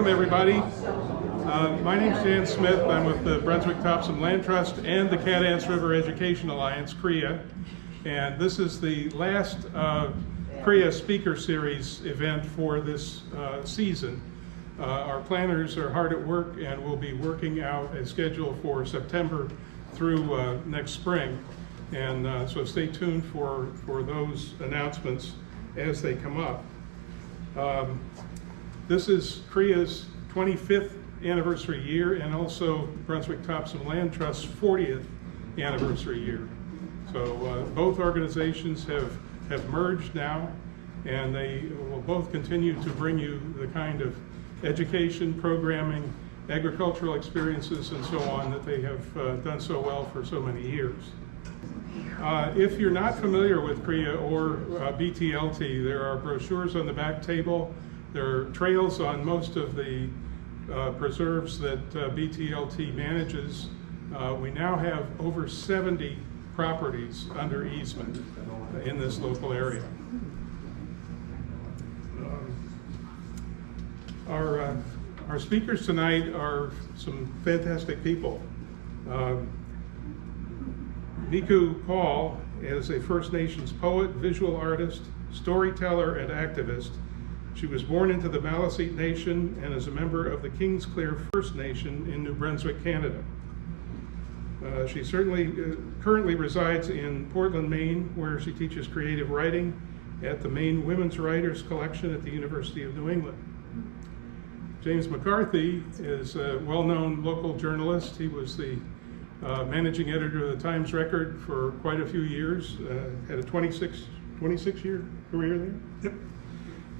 Welcome everybody. My name is Dan Smith. I'm with the Brunswick-Topsham Land Trust and the Cathance River Education Alliance, CREA. And this is the last CREA Speaker Series event for this season. Our planners are hard at work and will be working out a schedule for September through next spring. And so stay tuned for those announcements as they come up. This is CREA's 25th anniversary year and also Brunswick-Topsham Land Trust's 40th anniversary year. So both organizations have merged now, and they will both continue to bring you the kind of education, programming, agricultural experiences, and so on that they have done so well for so many years. If you're not familiar with CREA or BTLT, there are brochures on the back table. There are trails on most of the preserves that BTLT manages. We now have over 70 properties under easement in this local area. Our speakers tonight are some fantastic people. Mihku Paul is a First Nations poet, visual artist, storyteller, and activist. She was born into the Maliseet Nation and is a member of the Kingsclear First Nation in New Brunswick, Canada. She currently resides in Portland, Maine, where she teaches creative writing at the Maine Women's Writers Collection at the University of New England. James McCarthy is a well-known local journalist. He was the managing editor of the Times Record for quite a few years, had a 26-year career there. Yep.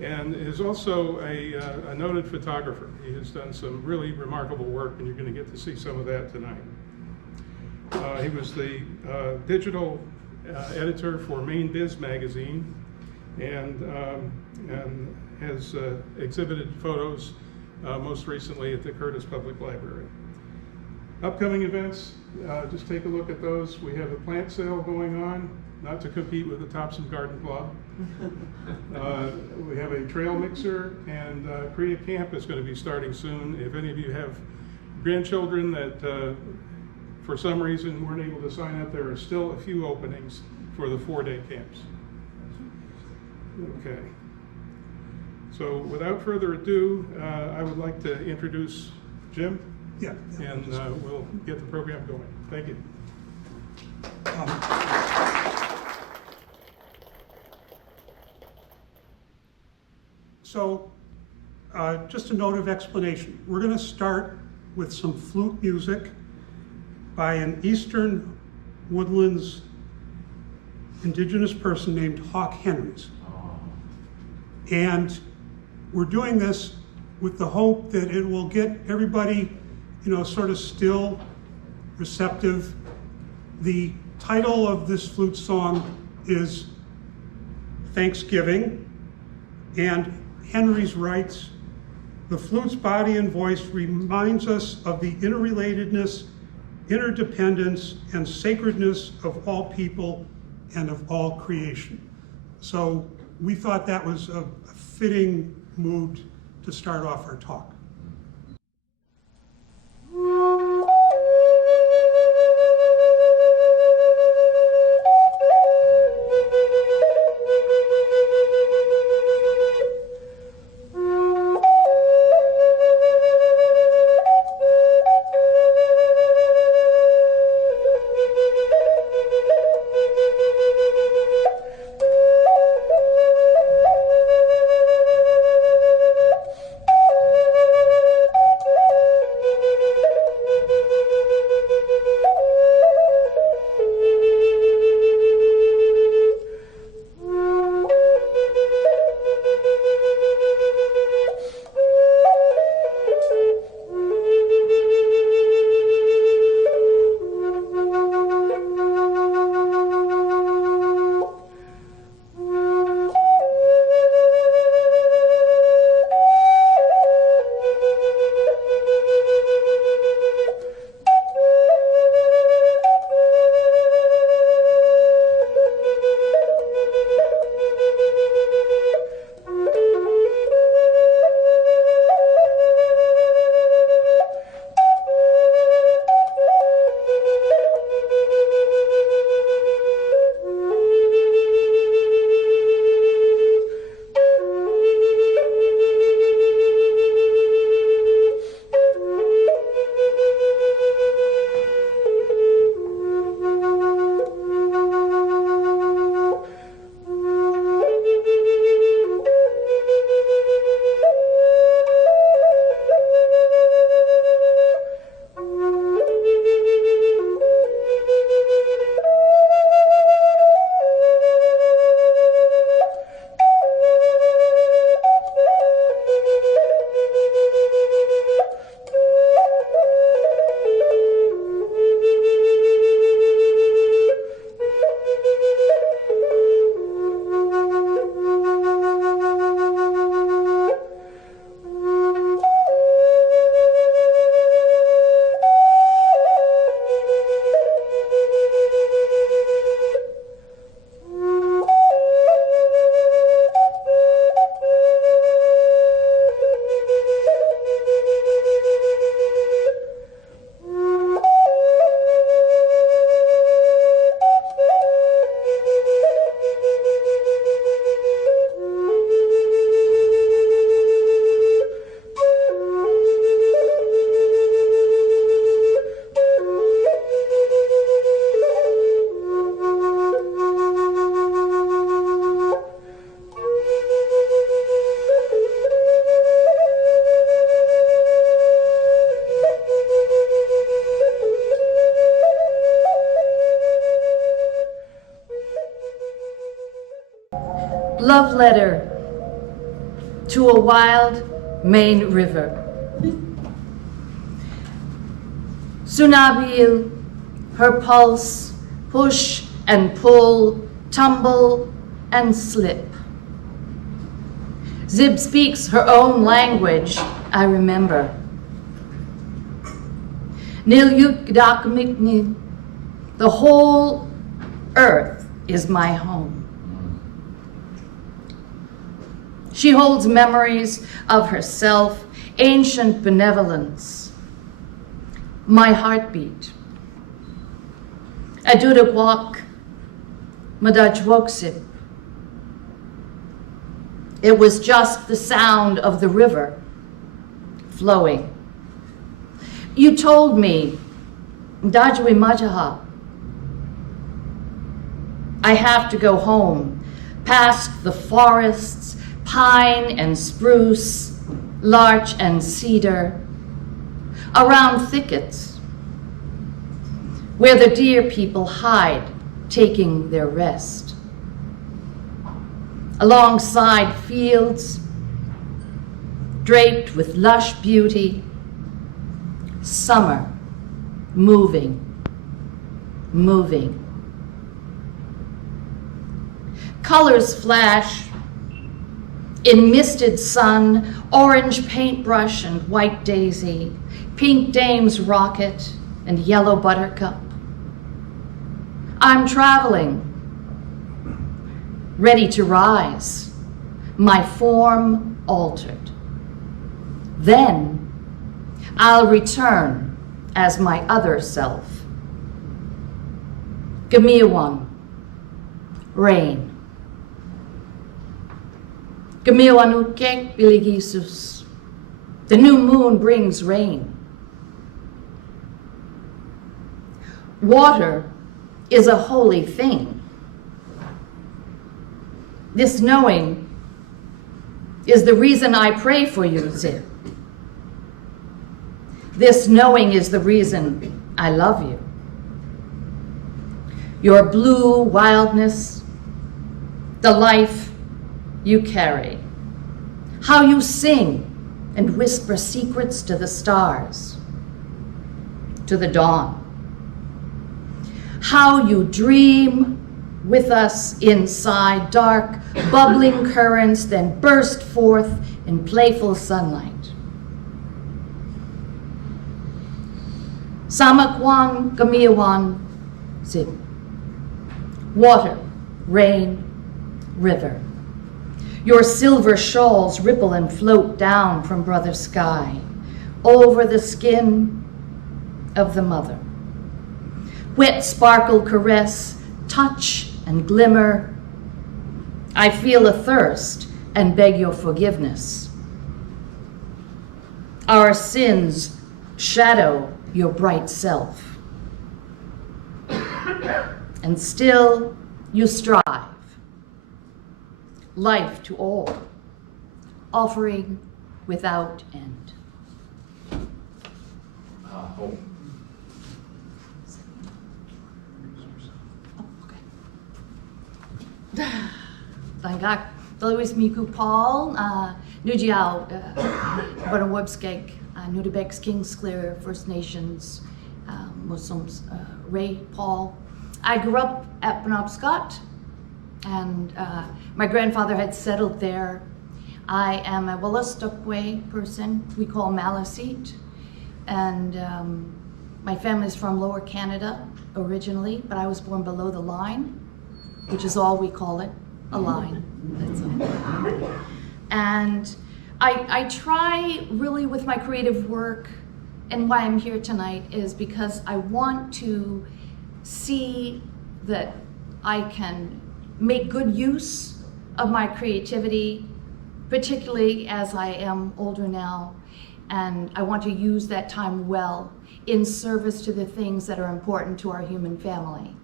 And is also a noted photographer. He has done some really remarkable work, and you're going to get to see some of that tonight. He was the digital editor for Maine Biz magazine, and has exhibited photos most recently at the Curtis Public Library. Upcoming events, just take a look at those. We have a plant sale going on, not to compete with the Topsham Garden Club. We have a trail mixer, and CREA Camp is going to be starting soon. If any of you have grandchildren that for some reason weren't able to sign up, there are still a few openings for the 4-day camps. Okay. So without further ado, I would like to introduce Jim. Yeah. And we'll get the program going. Thank you. So just a note of explanation. We're going to start with some flute music by an Eastern Woodlands indigenous person named Hawk Henrys. And we're doing this with the hope that it will get everybody, sort of still, receptive. The title of this flute song is Thanksgiving, and Henrys writes, "The flute's body and voice reminds us of the interrelatedness, interdependence, and sacredness of all people and of all creation." So we thought that was a fitting mood to start off our talk. Love letter to a wild Main River. Sunabil, her pulse, push and pull, tumble and slip. Zib speaks her own language, I remember. Nilyukdakmiknin, the whole earth is my home. She holds memories of herself, ancient benevolence, my heartbeat. Adudagwak, Madajwoksip. It was just the sound of the river flowing. You told me, Dajwi Majaha, I have to go home, past the forests, pine and spruce, larch and cedar, around thickets, where the deer people hide, taking their rest. Alongside fields, draped with lush beauty, summer, moving, moving. Colors flash in misted sun, orange paintbrush and white daisy, pink dame's rocket and yellow buttercup. I'm traveling, ready to rise, my form altered. Then I'll return as my other self. Gamiawan, rain. Gamiawanukek biligisus. The new moon brings rain. Water is a holy thing. This knowing is the reason I pray for you, Zib. This knowing is the reason I love you. Your blue wildness, the life you carry, how you sing and whisper secrets to the stars, to the dawn, how you dream with us inside dark, bubbling currents, then burst forth in playful sunlight. Samakwan Gamiawan Zib. Water, rain, river. Your silver shawls ripple and float down from brother sky, over the skin of the mother. Wet sparkle caress, touch and glimmer. I feel a thirst and beg your forgiveness. Our sins shadow your bright self. And still you strive. Life to all, offering without end. Hope. Tangak, Louis Mihku Paul, Nujiao, Wabanaki, Nudibek's Kings Clear, First Nations, Muslims, Ray Paul. I grew up at Presumpscot, and my grandfather had settled there. I am a Wolastoqua person, we call Maliseet, and my family's from Lower Canada originally, but I was born below the line, which is all we call it, a line, that's all. And I try really with my creative work, and why I'm here tonight is because I want to see that I can make good use of my creativity, particularly as I am older now, and I want to use that time well in service to the things that are important to our human family.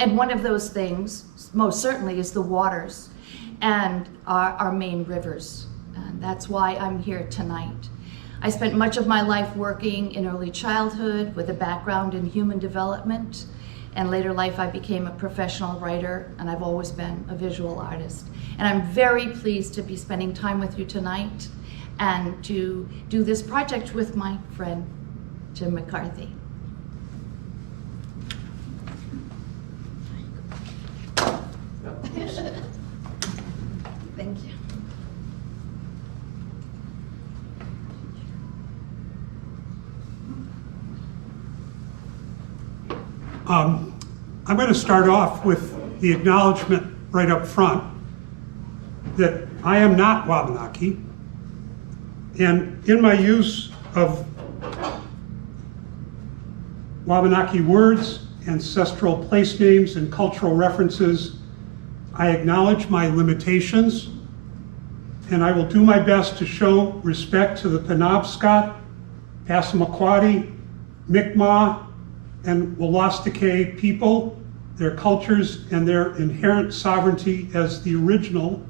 And one of those things, most certainly, is the waters and our main rivers. And that's why I'm here tonight. I spent much of my life working in early childhood with a background in human development, and later life I became a professional writer, and I've always been a visual artist. And I'm very pleased to be spending time with you tonight and to do this project with my friend, Jim McCarthy. Thank you. I'm going to start off with the acknowledgement right up front that I am not Wabanaki, and in my use of Wabanaki words, ancestral place names, and cultural references, I acknowledge my limitations, and I will do my best to show respect to the Penobscot, Passamaquoddy, Mi'kmaq, and Wolastoqey people, their cultures, and their inherent sovereignty as the original,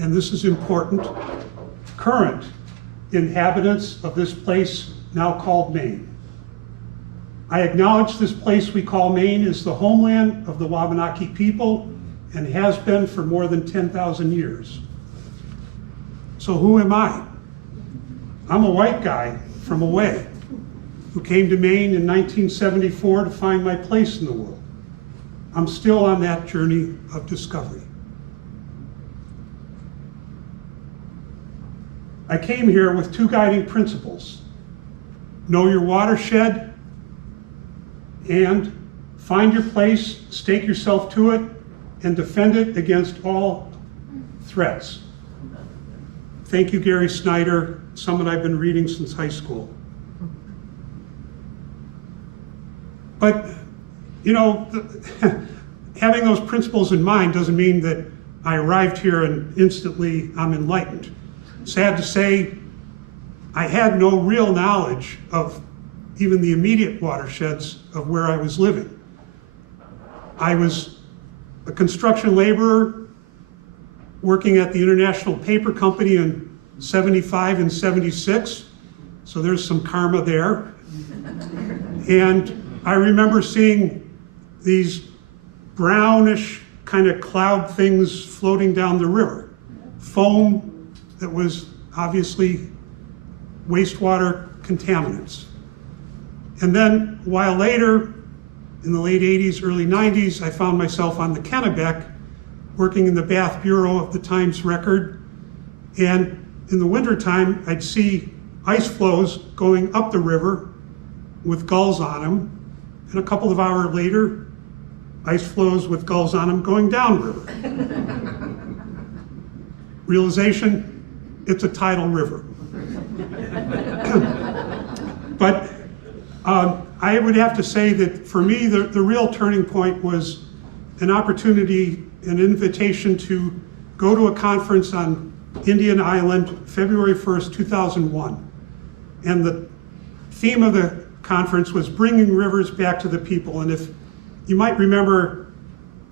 and this is important, current inhabitants of this place now called Maine. I acknowledge this place we call Maine is the homeland of the Wabanaki people and has been for more than 10,000 years. So who am I? I'm a white guy from away who came to Maine in 1974 to find my place in the world. I'm still on that journey of discovery. I came here with two guiding principles: know your watershed and find your place, stake yourself to it, and defend it against all threats. Thank you, Gary Snyder, someone I've been reading since high school. But, you know, having those principles in mind doesn't mean that I arrived here and instantly I'm enlightened. Sad to say, I had no real knowledge of even the immediate watersheds of where I was living. I was a construction laborer working at the International Paper Company in 75 and 76, so there's some karma there. And I remember seeing these brownish kind of cloud things floating down the river, foam that was obviously wastewater contaminants. And then a while later, in the late 80s, early 90s, I found myself on the Kennebec working in the Bath Bureau of the Times Record. And in the wintertime, I'd see ice flows going up the river with gulls on them. And a couple of hours later, ice flows with gulls on them going downriver. Realization, it's a tidal river. But I would have to say that for me, the real turning point was an opportunity, an invitation to go to a conference on Indian Island, February 1st, 2001. And the theme of the conference was bringing rivers back to the people. And if you might remember,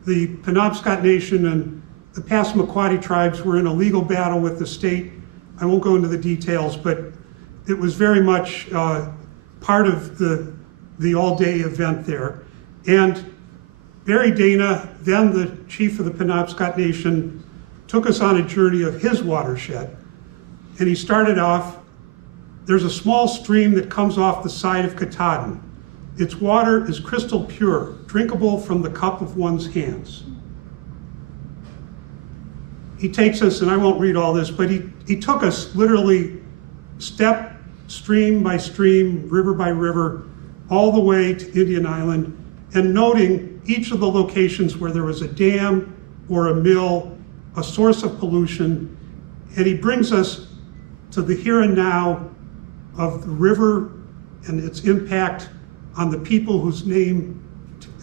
the Penobscot Nation and the Passamaquoddy tribes were in a legal battle with the state. I won't go into the details, but it was very much part of the all-day event there. And Barry Dana, then the chief of the Penobscot Nation, took us on a journey of his watershed. And he started off, there's a small stream that comes off the side of Katahdin. Its water is crystal pure, drinkable from the cup of one's hands. He takes us, and I won't read all this, but he took us literally step, stream by stream, river by river, all the way to Indian Island, and noting each of the locations where there was a dam or a mill, a source of pollution, and he brings us to the here and now of the river and its impact on the people whose name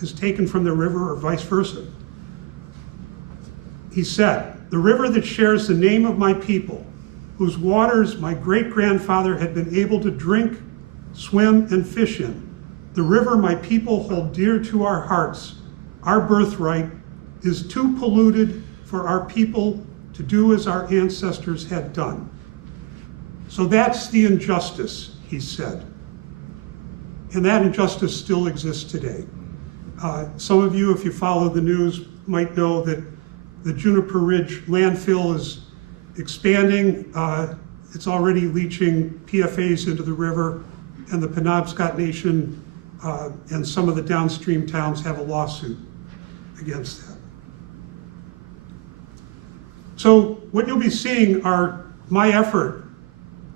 is taken from the river or vice versa. He said, "The river that shares the name of my people, whose waters my great-grandfather had been able to drink, swim, and fish in, the river my people hold dear to our hearts, our birthright, is too polluted for our people to do as our ancestors had done." So that's the injustice, he said. And that injustice still exists today. Some of you, if you follow the news, might know that the Juniper Ridge landfill is expanding. It's already leaching PFAS into the river, and the Penobscot Nation and some of the downstream towns have a lawsuit against that. So what you'll be seeing are my effort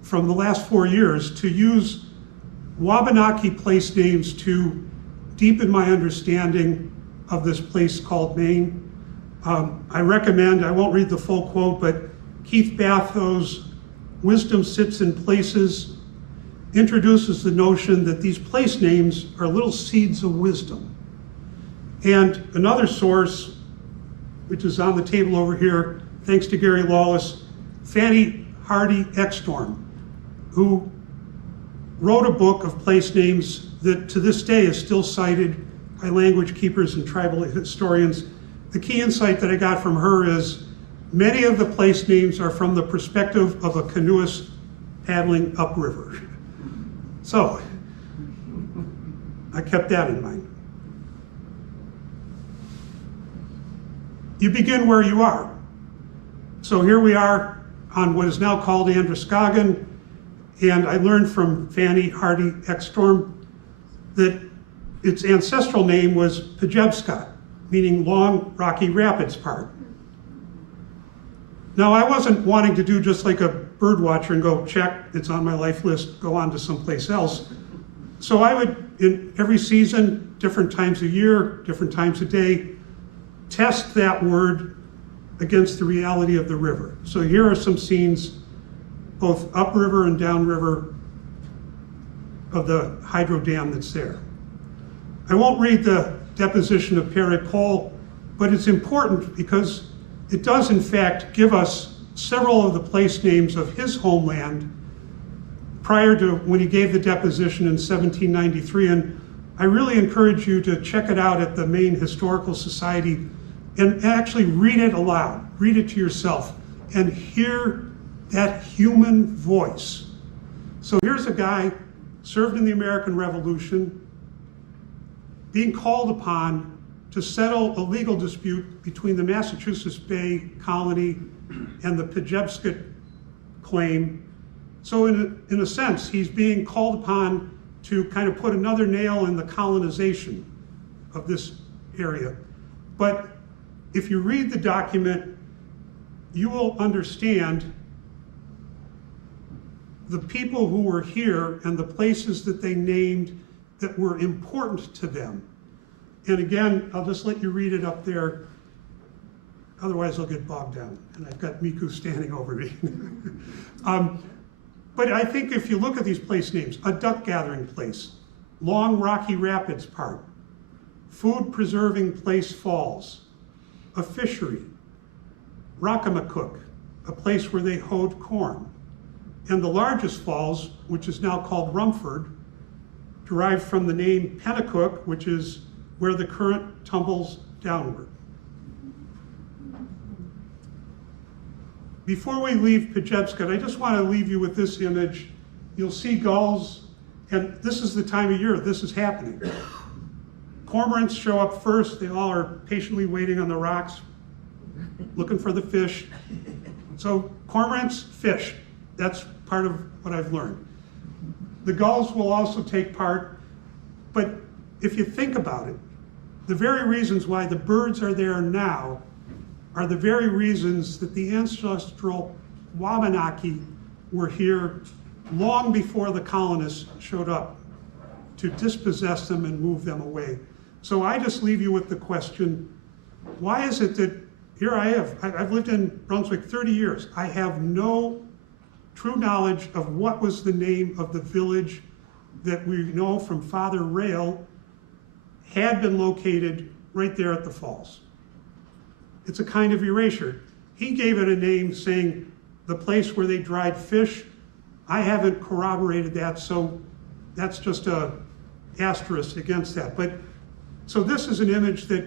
from the last 4 years to use Wabanaki place names to deepen my understanding of this place called Maine. I recommend, I won't read the full quote, but Keith Batho's Wisdom Sits in Places introduces the notion that these place names are little seeds of wisdom. And another source, which is on the table over here, thanks to Gary Lawless, Fanny Hardy Ekstrom, who wrote a book of place names that to this day is still cited by language keepers and tribal historians. The key insight that I got from her is many of the place names are from the perspective of a canoeist paddling upriver. So I kept that in mind. You begin where you are. So here we are on what is now called Androscoggin, and I learned from Fanny Hardy Ekstrom that its ancestral name was Presumpscot, meaning long rocky rapids part. Now I wasn't wanting to do just like a bird watcher and go check, it's on my life list, go on to someplace else. So I would, in every season, different times a year, different times a day, test that word against the reality of the river. So here are some scenes, both upriver and downriver, of the hydro dam that's there. I won't read the deposition of Mihku Paul, but it's important because it does in fact give us several of the place names of his homeland prior to when he gave the deposition in 1793. And I really encourage you to check it out at the Maine Historical Society and actually read it aloud, read it to yourself, and hear that human voice. So here's a guy served in the American Revolution, being called upon to settle a legal dispute between the Massachusetts Bay Colony and the Presumpscot claim. So in a sense, he's being called upon to kind of put another nail in the colonization of this area. But if you read the document, you will understand the people who were here and the places that they named that were important to them. And again, I'll just let you read it up there. Otherwise, I'll get bogged down. And I've got Mihku standing over me. But I think if you look at these place names, a duck gathering place, Long Rocky Rapids part, food preserving place Falls, a fishery, Rockamacook, a place where they hoed corn, and the largest falls, which is now called Rumford, derived from the name Pennacook, which is where the current tumbles downward. Before we leave Presumpscot, I just want to leave you with this image. You'll see gulls, and this is the time of year this is happening. Cormorants show up first. They all are patiently waiting on the rocks, looking for the fish. So cormorants, fish. That's part of what I've learned. The gulls will also take part, but if you think about it, the very reasons why the birds are there now are the very reasons that the ancestral Wabanaki were here long before the colonists showed up to dispossess them and move them away. So I just leave you with the question, why is it that here I've lived in Brunswick 30 years. I have no true knowledge of what was the name of the village that we know from Father Rail had been located right there at the falls. It's a kind of erasure. He gave it a name saying the place where they dried fish. I haven't corroborated that, so that's just a asterisk against that. But so this is an image that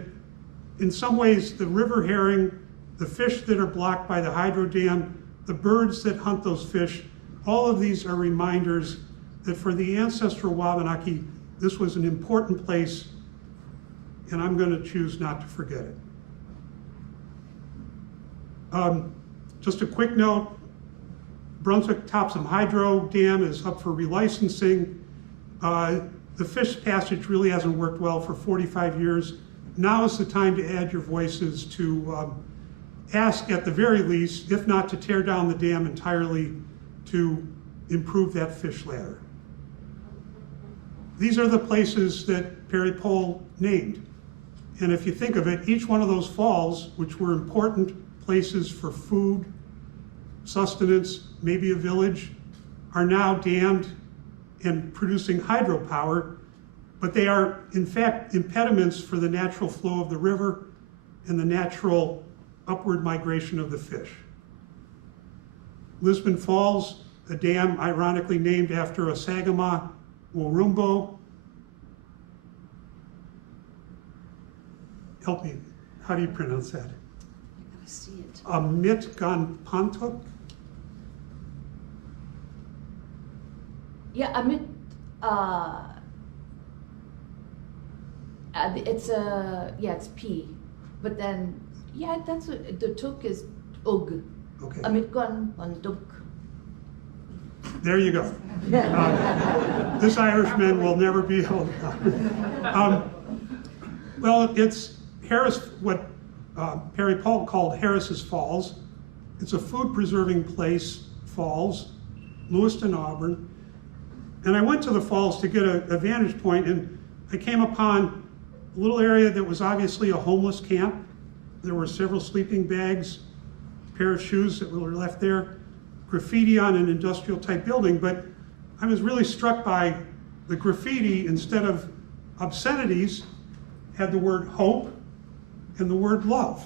in some ways the river herring, the fish that are blocked by the hydro dam, the birds that hunt those fish, all of these are reminders that for the ancestral Wabanaki, this was an important place and I'm going to choose not to forget it. Just a quick note, Brunswick-Topsham Hydro Dam is up for relicensing. The fish passage really hasn't worked well for 45 years. Now is the time to add your voices to ask, at the very least, if not to tear down the dam entirely, to improve that fish ladder. These are the places that Perry Pohl named. And if you think of it, each one of those falls, which were important places for food, sustenance, maybe a village, are now dammed and producing hydropower, but they are in fact impediments for the natural flow of the river and the natural upward migration of the fish. Lisbon Falls, a dam ironically named after a Sagama Warumbo. Help me, how do you pronounce that? I gotta see it. Amit Ganpantuk? Yeah, Amit, it's P, but then, yeah, that's what, the tuk is Ug. Okay, Amit Ganpantuk. there you go. This Irishman will never be able to. Well, it's Harris, what Perry Pohl called Harris's Falls. It's a food-preserving place, falls, Lewiston, Auburn. And I went to the falls to get a vantage point, and I came upon a little area that was obviously a homeless camp. There were several sleeping bags, a pair of shoes that were left there, graffiti on an industrial type building, but I was really struck by the graffiti, instead of obscenities, had the word hope and the word love.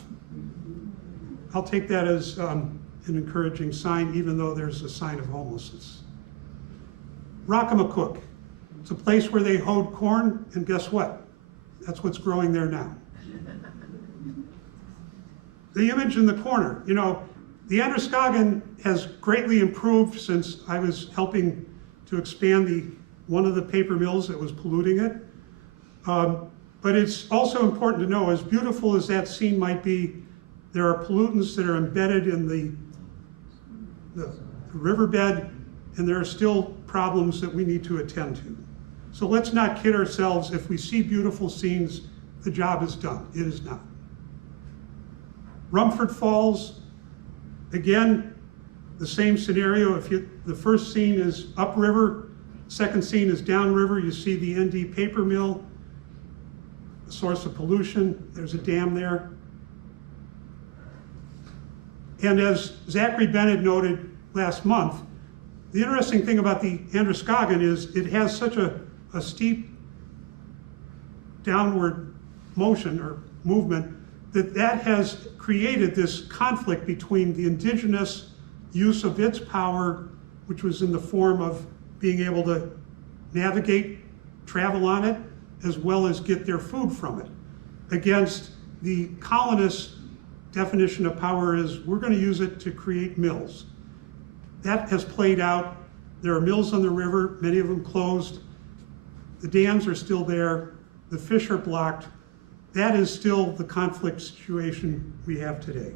I'll take that as an encouraging sign, even though there's a sign of homelessness. Rockamacook, it's a place where they hoed corn, and guess what? That's what's growing there now. The image in the corner, you know, the Androscoggin has greatly improved since I was helping to expand one of the paper mills that was polluting it. But it's also important to know, as beautiful as that scene might be, there are pollutants that are embedded in the riverbed, and there are still problems that we need to attend to. So let's not kid ourselves. If we see beautiful scenes, the job is done. It is not. Rumford Falls, again, the same scenario. The first scene is upriver, second scene is downriver. You see the ND paper mill, a source of pollution. There's a dam there. And as Zachary Bennett noted last month, the interesting thing about the Androscoggin is it has such a steep downward motion or movement that has created this conflict between the indigenous use of its power, which was in the form of being able to navigate, travel on it, as well as get their food from it, against the colonists' definition of power is we're going to use it to create mills. That has played out. There are mills on the river, many of them closed. The dams are still there. The fish are blocked. That is still the conflict situation we have today.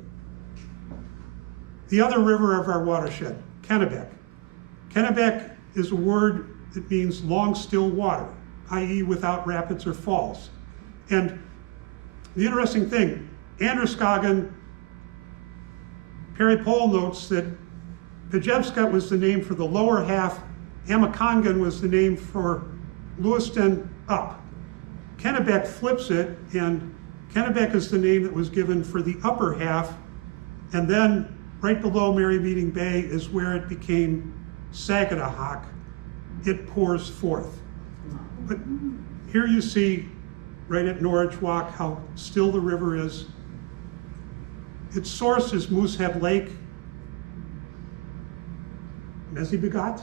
The other river of our watershed, Kennebec. Kennebec is a word that means long, still water, i.e. without rapids or falls. And the interesting thing, Androscoggin, Perry Pohl notes that Presumpscot was the name for the lower half, Amakongan was the name for Lewiston up. Kennebec flips it, and Kennebec is the name that was given for the upper half, and then right below Merrymeeting Bay is where it became Sagadahoc. It pours forth. But here you see, right at Norwich Walk, how still the river is. Its source is Moosehead Lake. Merrymeeting? I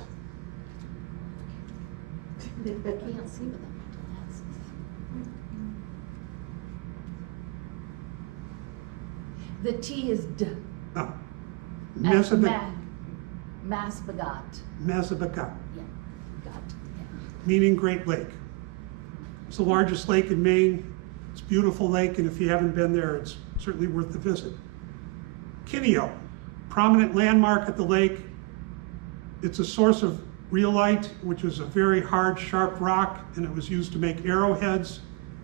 can't see with them glasses. The T is D. Ah, As Merrymeeting. Masbagat. Merrymeeting, Yeah, got. Yeah. meaning Great Lake. It's the largest lake in Maine. It's a beautiful lake, and if you haven't been there, it's certainly worth the visit. Kineo, prominent landmark at the lake. It's a source of rhyolite, which was a very hard, sharp rock, and it was used to make arrowheads,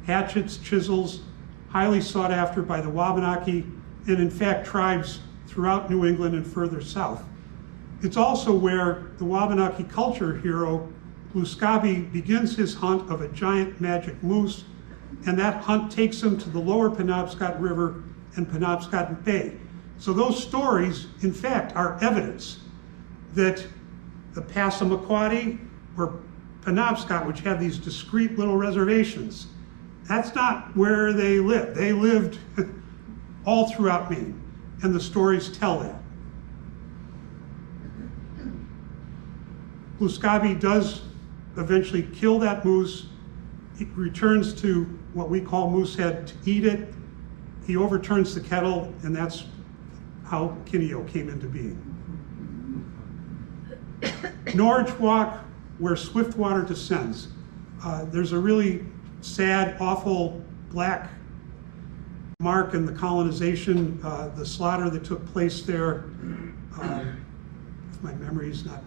hatchets, chisels, highly sought after by the Wabanaki, and in fact, tribes throughout New England and further south. It's also where the Wabanaki culture hero, Gluskabe, begins his hunt of a giant magic moose, and that hunt takes him to the lower Penobscot River and Penobscot Bay. So those stories, in fact, are evidence that the Passamaquoddy or Penobscot, which have these discrete little reservations, that's not where they lived. They lived all throughout Maine, and the stories tell that. Gluskabe does eventually kill that moose. He returns to what we call Moosehead to eat it. He overturns the kettle, and that's how Kineo came into being. Norwich Walk, where Swiftwater descends. There's a really sad, awful black mark in the colonization, the slaughter that took place there, if my memory's not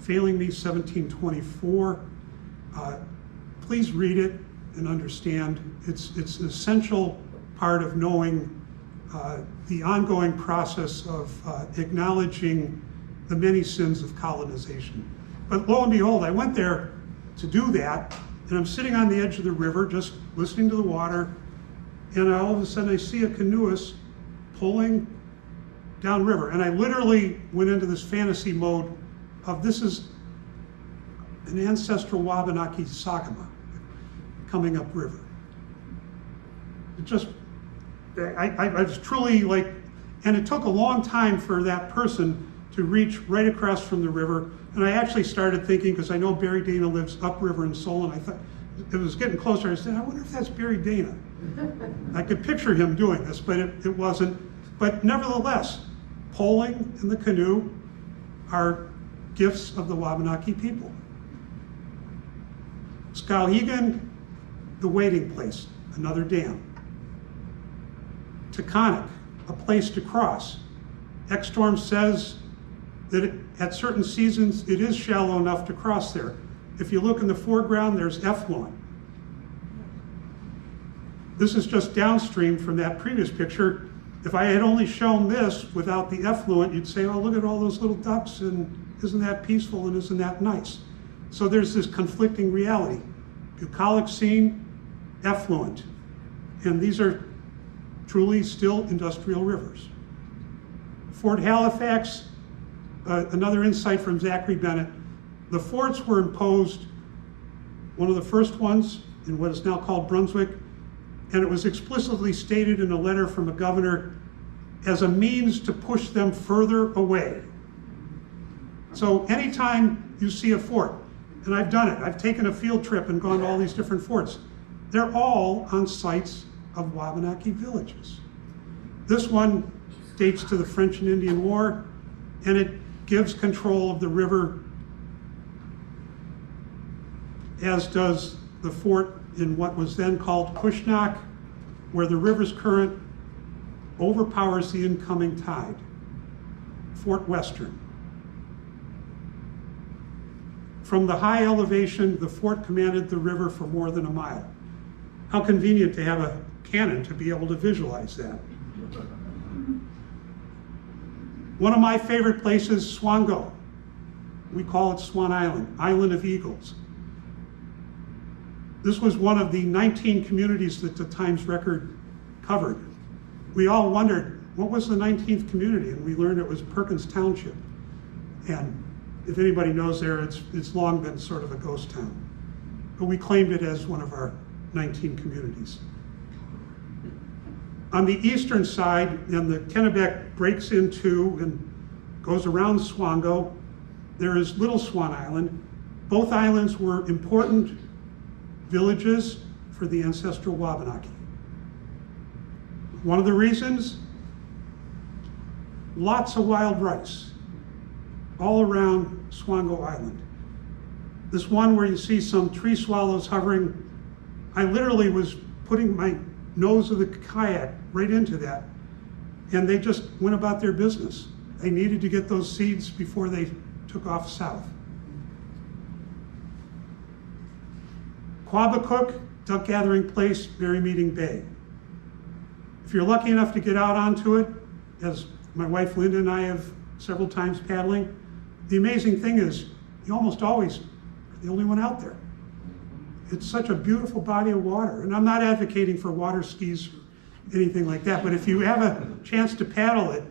failing me, 1724. Please read it and understand. It's an essential part of knowing the ongoing process of acknowledging the many sins of colonization. But lo and behold, I went there to do that, and I'm sitting on the edge of the river, just listening to the water, and all of a sudden I see a canoeist pulling downriver, and I literally went into this fantasy mode of this is an ancestral Wabanaki Sakama coming upriver. It just, I was truly like, and it took a long time for that person to reach right across from the river. And I actually started thinking, because I know Barry Dana lives upriver in Solon, I thought it was getting closer. I said, I wonder if that's Barry Dana. I could picture him doing this, but it wasn't. But nevertheless, poling in the canoe are gifts of the Wabanaki people. Skowhegan, the waiting place, another dam. Taconic, a place to cross. Exstorm says that at certain seasons, it is shallow enough to cross there. If you look in the foreground, there's effluent. This is just downstream from that previous picture. If I had only shown this without the effluent, you'd say, oh, look at all those little ducks, and isn't that peaceful and isn't that nice? So there's this conflicting reality. Bucolic scene, effluent. And these are truly still industrial rivers. Fort Halifax, another insight from Zachary Bennett. The forts were imposed, one of the first ones in what is now called Brunswick, and it was explicitly stated in a letter from a governor as a means to push them further away. So anytime you see a fort, and I've done it, I've taken a field trip and gone to all these different forts, they're all on sites of Wabanaki villages. This one dates to the French and Indian War, and it gives control of the river, as does the fort in what was then called Cushnock, where the river's current overpowers the incoming tide. Fort Western. From the high elevation, the fort commanded the river for more than a mile. How convenient to have a cannon to be able to visualize that. One of my favorite places, Swango. We call it Swan Island, Island of Eagles. This was one of the 19 communities that the Times Record covered. We all wondered, what was the 19th community? And we learned it was Perkins Township. And if anybody knows there, it's long been sort of a ghost town. But we claimed it as one of our 19 communities. On the eastern side, and the Kennebec breaks into and goes around Swango, there is Little Swan Island. Both islands were important villages for the ancestral Wabanaki. One of the reasons, lots of wild rice all around Swango Island. This one where you see some tree swallows hovering, I literally was putting my nose of the kayak right into that, and they just went about their business. They needed to get those seeds before they took off south. Quabacook, duck gathering place, Merrymeeting Bay. If you're lucky enough to get out onto it, as my wife Linda and I have several times paddling, the amazing thing is you almost always are the only one out there. It's such a beautiful body of water. And I'm not advocating for water skis or anything like that, but if you have a chance to paddle it,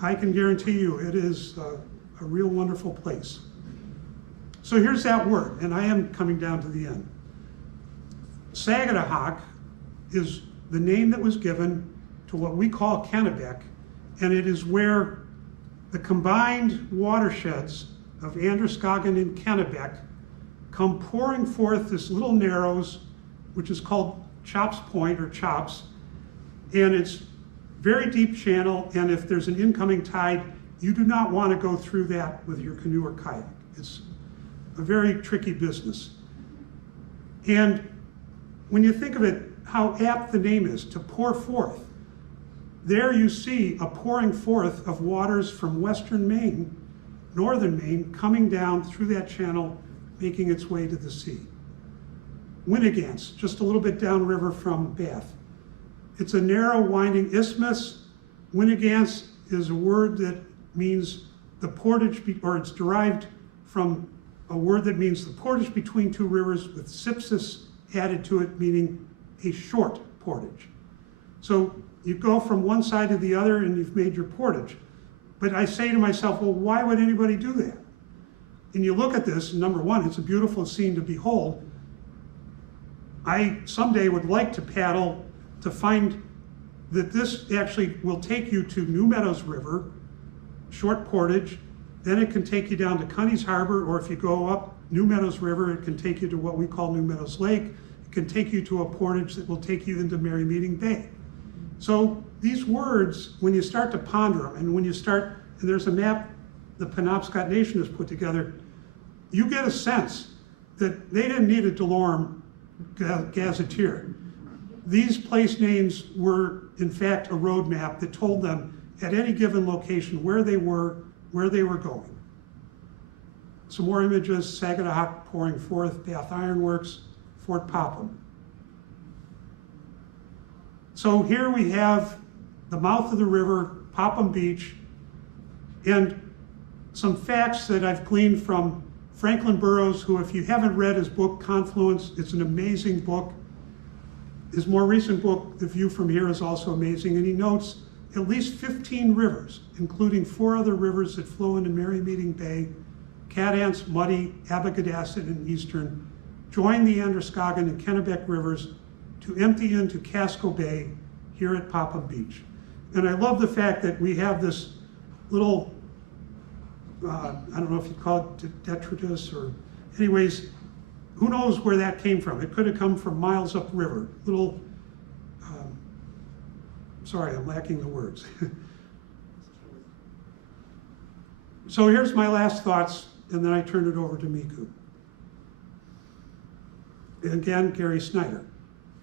I can guarantee you it is a real wonderful place. So here's that word, and I am coming down to the end. Sagadahoc is the name that was given to what we call Kennebec, and it is where the combined watersheds of Androscoggin and Kennebec come pouring forth this little narrows, which is called Chops Point or Chops, and it's very deep channel, and if there's an incoming tide, you do not want to go through that with your canoe or kayak. It's a very tricky business. And when you think of it, how apt the name is, to pour forth. There you see a pouring forth of waters from western Maine, northern Maine, coming down through that channel, making its way to the sea. Winnegans, just a little bit downriver from Bath. It's a narrow winding isthmus. Winnegans is a word that means the portage, or it's derived from a word that means the portage between two rivers with sipsis added to it, meaning a short portage. So you go from one side to the other and you've made your portage. But I say to myself, well, why would anybody do that? And you look at this, and number one, it's a beautiful scene to behold. I someday would like to paddle to find that this actually will take you to New Meadows River, short portage, then it can take you down to Cunny's Harbor, or if you go up New Meadows River, it can take you to what we call New Meadows Lake. It can take you to a portage that will take you into Merrymeeting Bay. So these words, when you start to ponder them, and when you start, and there's a map the Penobscot Nation has put together, you get a sense that they didn't need a DeLorme gazetteer. These place names were, in fact, a road map that told them at any given location where they were going. Some more images: Sagadahoc pouring forth, Bath Ironworks, Fort Popham. So here we have the mouth of the river, Popham Beach, and some facts that I've gleaned from Franklin Burroughs, who, if you haven't read his book, Confluence, it's an amazing book. His more recent book, The View from Here, is also amazing, and he notes at least 15 rivers, including 4 other rivers that flow into Merrymeeting Bay, Cathance, Muddy, Abagadasset, and Eastern, join the Androscoggin and Kennebec rivers to empty into Casco Bay here at Popham Beach. And I love the fact that we have this little, I don't know if you call it detritus, or anyways, who knows where that came from? It could have come from miles upriver. Little, sorry, I'm lacking the words. So here's my last thoughts, and then I turn it over to Mihku. And again, Gary Snyder.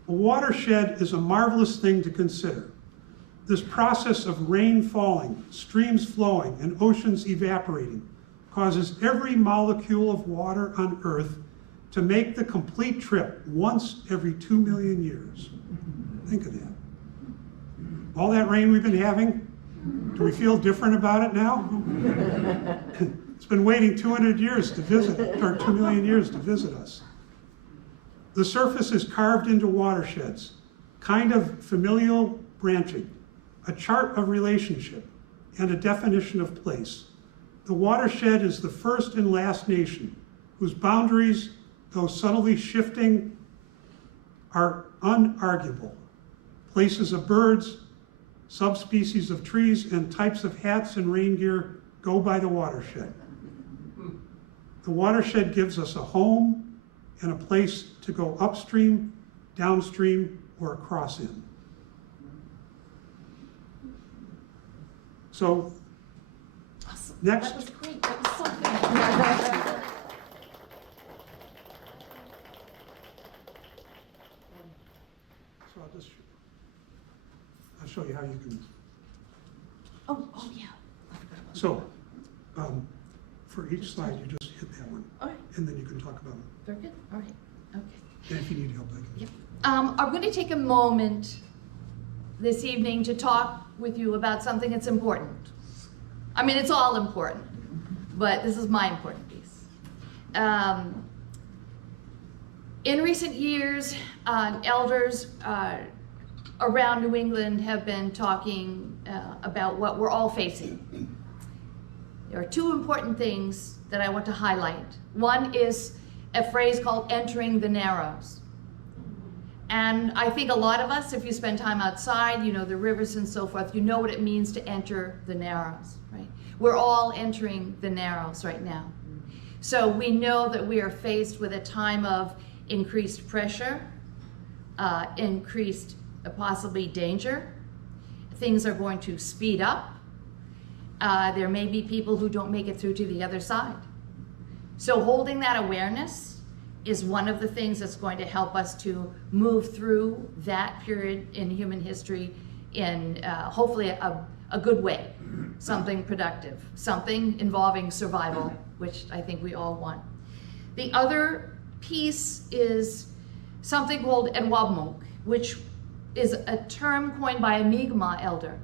A watershed is a marvelous thing to consider. This process of rain falling, streams flowing, and oceans evaporating causes every molecule of water on Earth to make the complete trip once every 2 million years. Think of that. All that rain we've been having, do we feel different about it now? It's been waiting 200 years to visit, or 2 million years to visit us. The surface is carved into watersheds, kind of familial branching, a chart of relationship, and a definition of place. The watershed is the first and last nation, whose boundaries, though subtly shifting, are unarguable. Places of birds, subspecies of trees, and types of hats and rain gear go by the watershed. The watershed gives us a home and a place to go upstream, downstream, or across in. So, Awesome. next. That was great. That was so good. So show you how you can. Oh yeah. I forgot about So, for each slide, you just hit that one, that. All right, and then you can talk about it. very good. All right, okay. And if you need help, I can. Yep. I'm going to take a moment this evening to talk with you about something that's important. I mean, it's all important, but this is my important piece. In recent years, elders around New England have been talking about what we're all facing. There are two important things that I want to highlight. One is a phrase called entering the narrows. And I think a lot of us, if you spend time outside, you know the rivers and so forth, you know what it means to enter the narrows, right? We're all entering the narrows right now. So we know that we are faced with a time of increased pressure, increased possibly danger. Things are going to speed up. There may be people who don't make it through to the other side. So holding that awareness is one of the things that's going to help us to move through that period in human history in hopefully a good way, something productive, something involving survival, which I think we all want. The other piece is something called Enwabmunk, which is a term coined by a Mi'kmaq elder.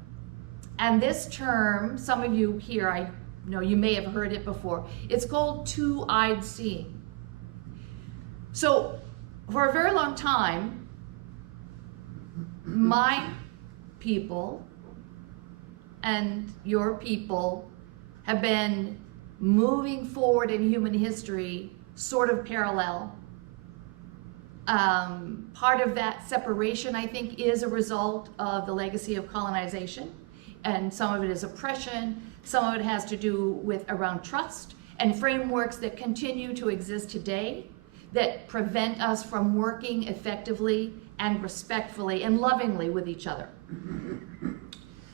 And this term, some of you here, I know you may have heard it before, it's called two-eyed seeing. So for a very long time, my people and your people have been moving forward in human history sort of parallel. Part of that separation, I think, is a result of the legacy of colonization, and some of it is oppression, some of it has to do with around trust and frameworks that continue to exist today that prevent us from working effectively and respectfully and lovingly with each other.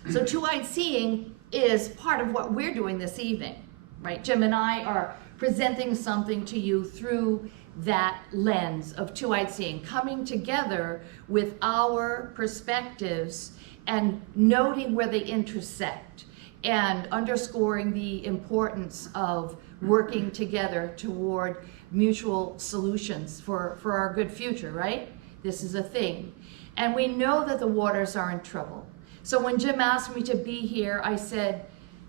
So two-eyed seeing is part of what we're doing this evening, right? Jim and I are presenting something to you through that lens of two-eyed seeing, coming together with our perspectives and noting where they intersect and underscoring the importance of working together toward mutual solutions for our good future, right? This is a thing. And we know that the waters are in trouble. So when Jim asked me to be here, I said,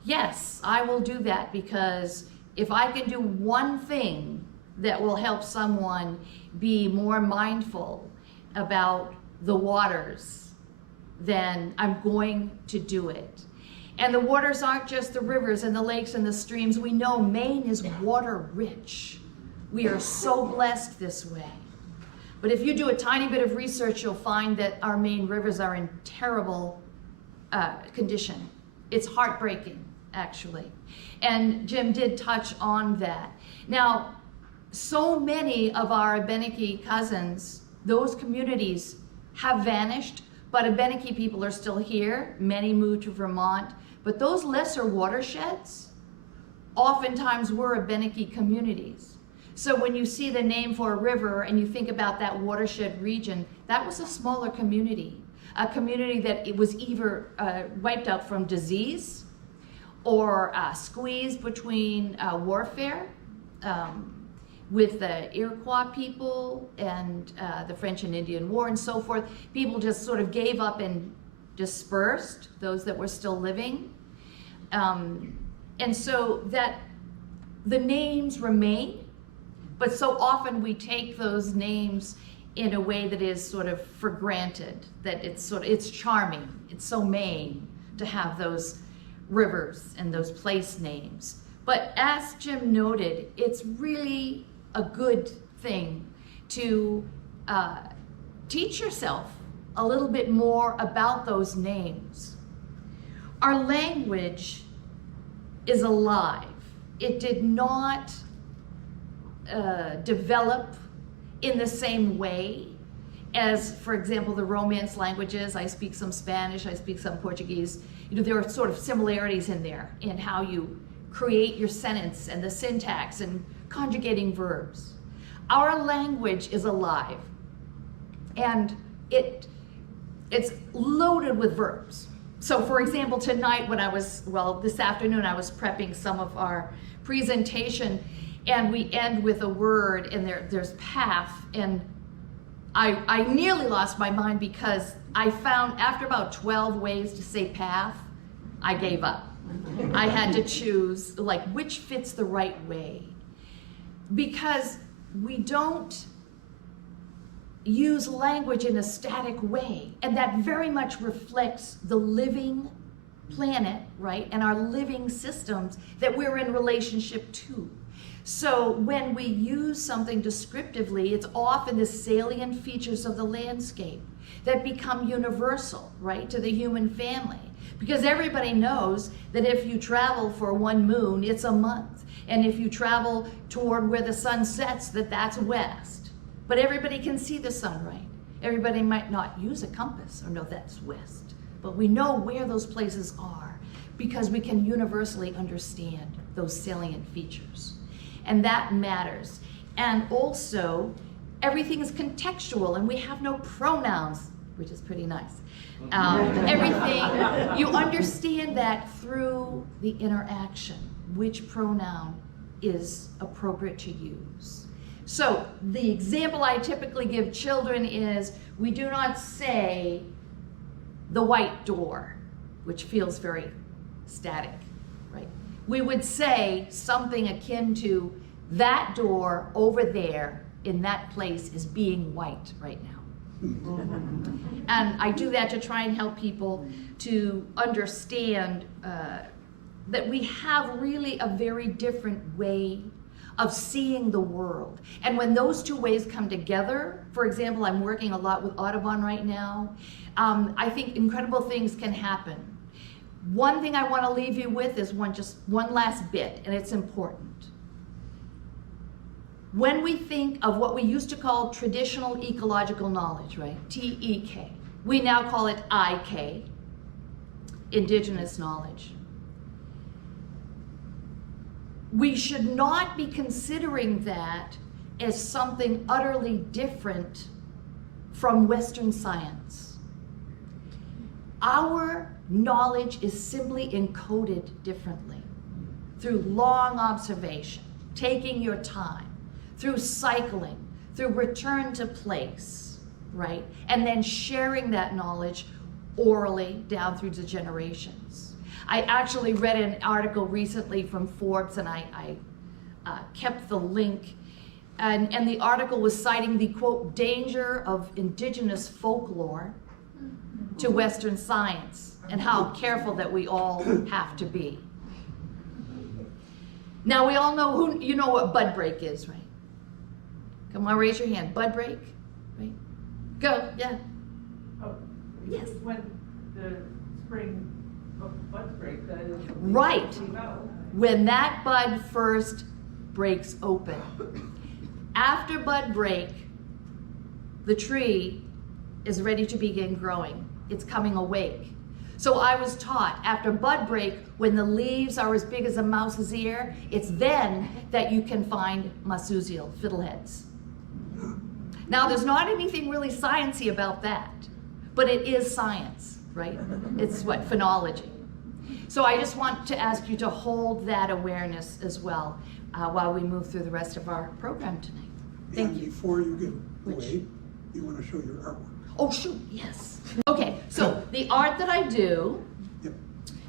yes, I will do that, because if I can do one thing that will help someone be more mindful about the waters, then I'm going to do it. And the waters aren't just the rivers and the lakes and the streams. We know Maine is water rich. We are so blessed this way. But if you do a tiny bit of research, you'll find that our Maine rivers are in terrible condition. It's heartbreaking, actually. And Jim did touch on that. Now, so many of our Wabanaki cousins, those communities have vanished, but Wabanaki people are still here. Many moved to Vermont. But those lesser watersheds oftentimes were Wabanaki communities. So when you see the name for a river and you think about that watershed region, that was a smaller community, a community that it was either wiped out from disease or squeezed between warfare with the Iroquois people and the French and Indian War and so forth. People just sort of gave up and dispersed, those that were still living. And so that the names remain, but so often we take those names in a way that is sort of for granted, that it's charming, it's so Maine to have those rivers and those place names. But as Jim noted, it's really a good thing to teach yourself a little bit more about those names. Our language is alive. It did not develop in the same way as, for example, the Romance languages. I speak some Spanish, I speak some Portuguese. You know, there are sort of similarities in there in how you create your sentence and the syntax and conjugating verbs. Our language is alive, and it's loaded with verbs. So for example, tonight this afternoon I was prepping some of our presentation, and we end with a word, and there's path, and I nearly lost my mind because I found after about 12 ways to say path, I gave up. I had to choose like which fits the right way, because we don't use language in a static way, and that very much reflects the living planet, right, and our living systems that we're in relationship to. So when we use something descriptively, it's often the salient features of the landscape that become universal, right, to the human family. Because everybody knows that if you travel for one moon, it's a month. And if you travel toward where the sun sets, that's west. But everybody can see the sun, right? Everybody might not use a compass or know that's west. But we know where those places are because we can universally understand those salient features. And that matters. And also, everything is contextual, and we have no pronouns, which is pretty nice. Everything, you understand that through the interaction, which pronoun is appropriate to use. So the example I typically give children is, we do not say the white door, which feels very static, right? We would say something akin to, that door over there in that place is being white right now. And I do that to try and help people to understand that we have really a very different way of seeing the world. And when those two ways come together, for example, I'm working a lot with Audubon right now, I think incredible things can happen. One thing I want to leave you with is just one last bit, and it's important. When we think of what we used to call traditional ecological knowledge, right, TEK, we now call it IK, indigenous knowledge. We should not be considering that as something utterly different from Western science. Our knowledge is simply encoded differently through long observation, taking your time, through cycling, through return to place, right? And then sharing that knowledge orally down through the generations. I actually read an article recently from Forbes, and I kept the link, and the article was citing the, quote, danger of indigenous folklore to Western science, and how careful that we all have to be. Now we all know you know what bud break is, right? Come on, raise your hand. Bud break, right? Go, yeah. Oh, yes. When the spring buds break, right. When that bud first breaks open. After bud break, the tree is ready to begin growing. It's coming awake. So I was taught after bud break, when the leaves are as big as a mouse's ear, it's then that you can find masuzial, fiddleheads. Now, there's not anything really sciencey about that, but it is science, right? It's what, phenology. So I just want to ask you to hold that awareness as well while we move through the rest of our program tonight. Thank you. Before you get away, you want to show your artwork. Oh, shoot, yes. Okay, so the art that I do, Yep.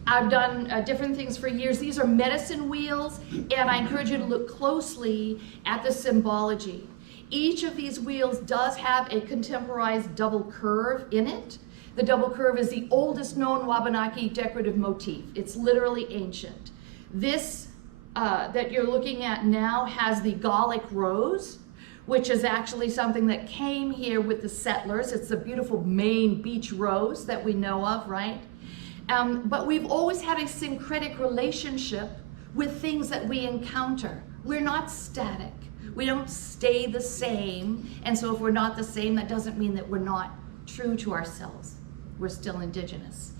I've done different things for years. These are medicine wheels, and I encourage you to look closely at the symbology. Each of these wheels does have a contemporized double curve in it. The double curve is the oldest known Wabanaki decorative motif. It's literally ancient. This that you're looking at now has the Gallic rose, which is actually something that came here with the settlers. It's the beautiful Maine beach rose that we know of, right? But we've always had a syncretic relationship with things that we encounter. We're not static. We don't stay the same, and so if we're not the same, that doesn't mean that we're not true to ourselves. We're still indigenous.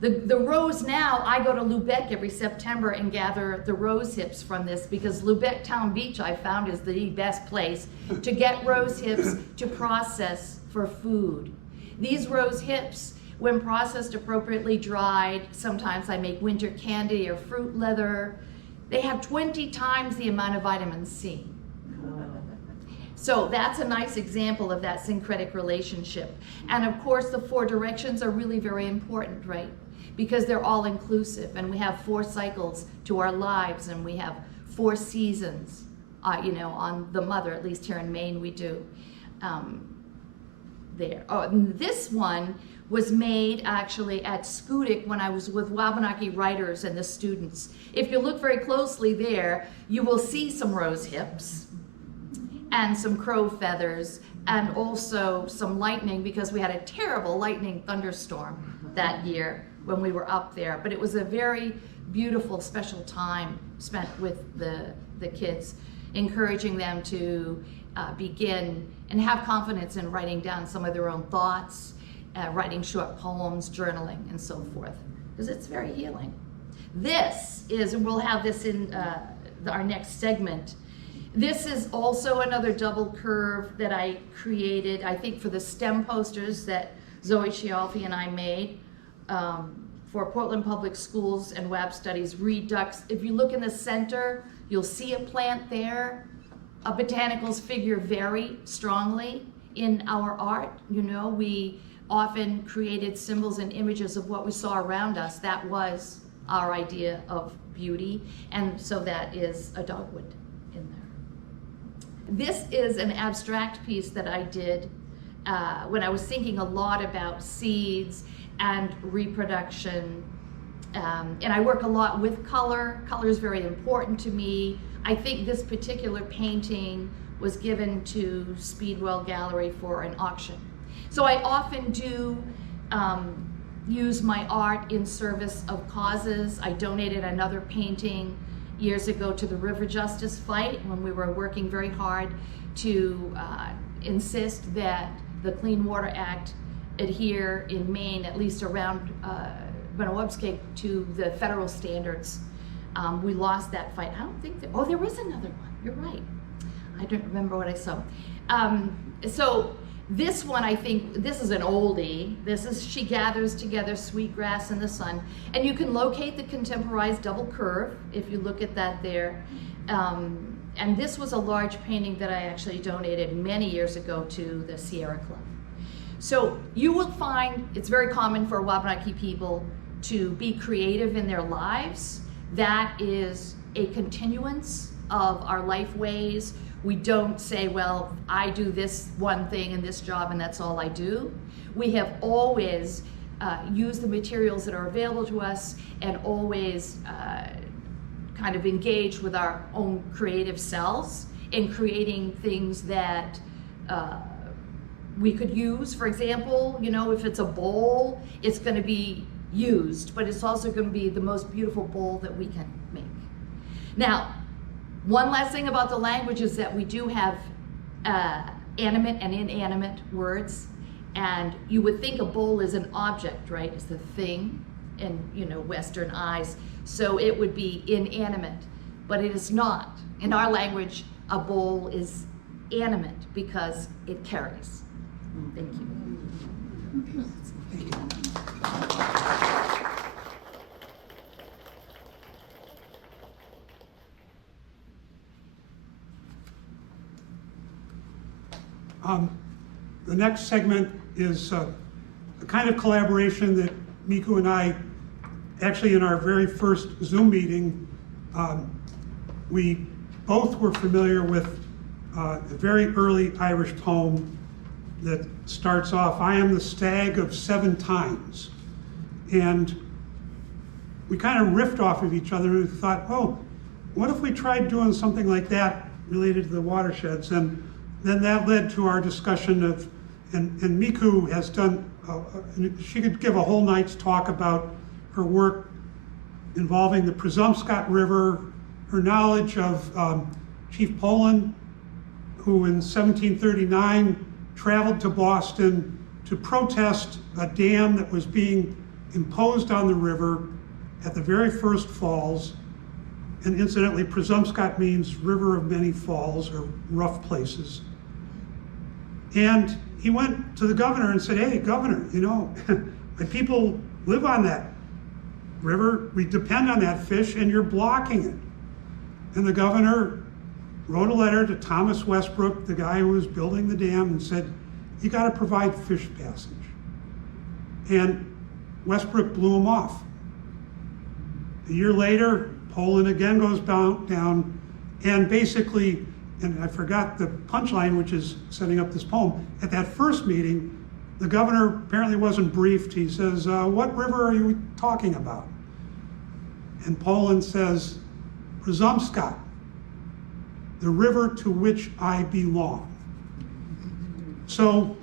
The rose now, I go to Lubec every September and gather the rose hips from this, because Lubec Town Beach, I found, is the best place to get rose hips to process for food. These rose hips, when processed appropriately dried, sometimes I make winter candy or fruit leather, they have 20 times the amount of vitamin C. So that's a nice example of that syncretic relationship. And of course, the 4 directions are really very important, right? Because they're all inclusive, and we have 4 cycles to our lives, and we have 4 seasons, on the mother, at least here in Maine we do. There. Oh, and this one was made actually at Schoodic when I was with Wabanaki writers and the students. If you look very closely there, you will see some rose hips and some crow feathers and also some lightning, because we had a terrible lightning thunderstorm that year when we were up there. But it was a very beautiful, special time spent with the kids, encouraging them to begin and have confidence in writing down some of their own thoughts, writing short poems, journaling, and so forth, because it's very healing. This is, and we'll have this in our next segment, this is also another double curve that I created, I think for the STEM posters that Zoe Chialfi and I made for Portland Public Schools and Web Studies Redux. If you look in the center, you'll see a plant there. Botanicals figure very strongly in our art. We often created symbols and images of what we saw around us. That was our idea of beauty, and so that is a dogwood in there. This is an abstract piece that I did when I was thinking a lot about seeds and reproduction, and I work a lot with color. Color is very important to me. I think this particular painting was given to Speedwell Gallery for an auction. So I often do use my art in service of causes. I donated another painting years ago to the River Justice fight when we were working very hard to insist that the Clean Water Act adhere in Maine, at least around Benowobsky, to the federal standards. We lost that fight. I don't think that, oh, there is another one, you're right. I don't remember what I saw. So this one, I think, this is an oldie. This is She Gathers Together Sweetgrass in the Sun. And you can locate the contemporized double curve if you look at that there. And this was a large painting that I actually donated many years ago to the Sierra Club. So you will find it's very common for Wabanaki people to be creative in their lives. That is a continuance of our life ways. We don't say, well, I do this one thing in this job and that's all I do. We have always used the materials that are available to us and always kind of engaged with our own creative selves in creating things that we could use. For example, if it's a bowl, it's going to be used, but it's also going to be the most beautiful bowl that we can make. Now, one last thing about the language is that we do have animate and inanimate words, and you would think a bowl is an object, right? It's the thing in Western eyes, so it would be inanimate, but it is not. In our language, a bowl is animate because it carries. Thank you. The next segment is a kind of collaboration that Mihku and I, actually in our very first Zoom meeting, we both were familiar with a very early Irish poem that starts off, I am the stag of 7 times. And we kind of riffed off of each other and thought, oh, what if we tried doing something like that related to the watersheds? And then that led to our discussion of, and Mihku has done, she could give a whole night's talk about her work involving the Presumpscot River, her knowledge of Chief Poland, who in 1739 traveled to Boston to protest a dam that was being imposed on the river at the very first falls. And incidentally, Presumpscot means river of many falls or rough places. And he went to the governor and said, hey, governor, you know, my people live on that river. We depend on that fish and you're blocking it. And the governor wrote a letter to Thomas Westbrook, the guy who was building the dam, and said, you got to provide fish passage. And Westbrook blew him off. A year later, Poland again goes down, and basically, and I forgot the punchline, which is setting up this poem. At that first meeting, the governor apparently wasn't briefed. He says, what river are you talking about? And Poland says, Presumpscot, the river to which I belong. So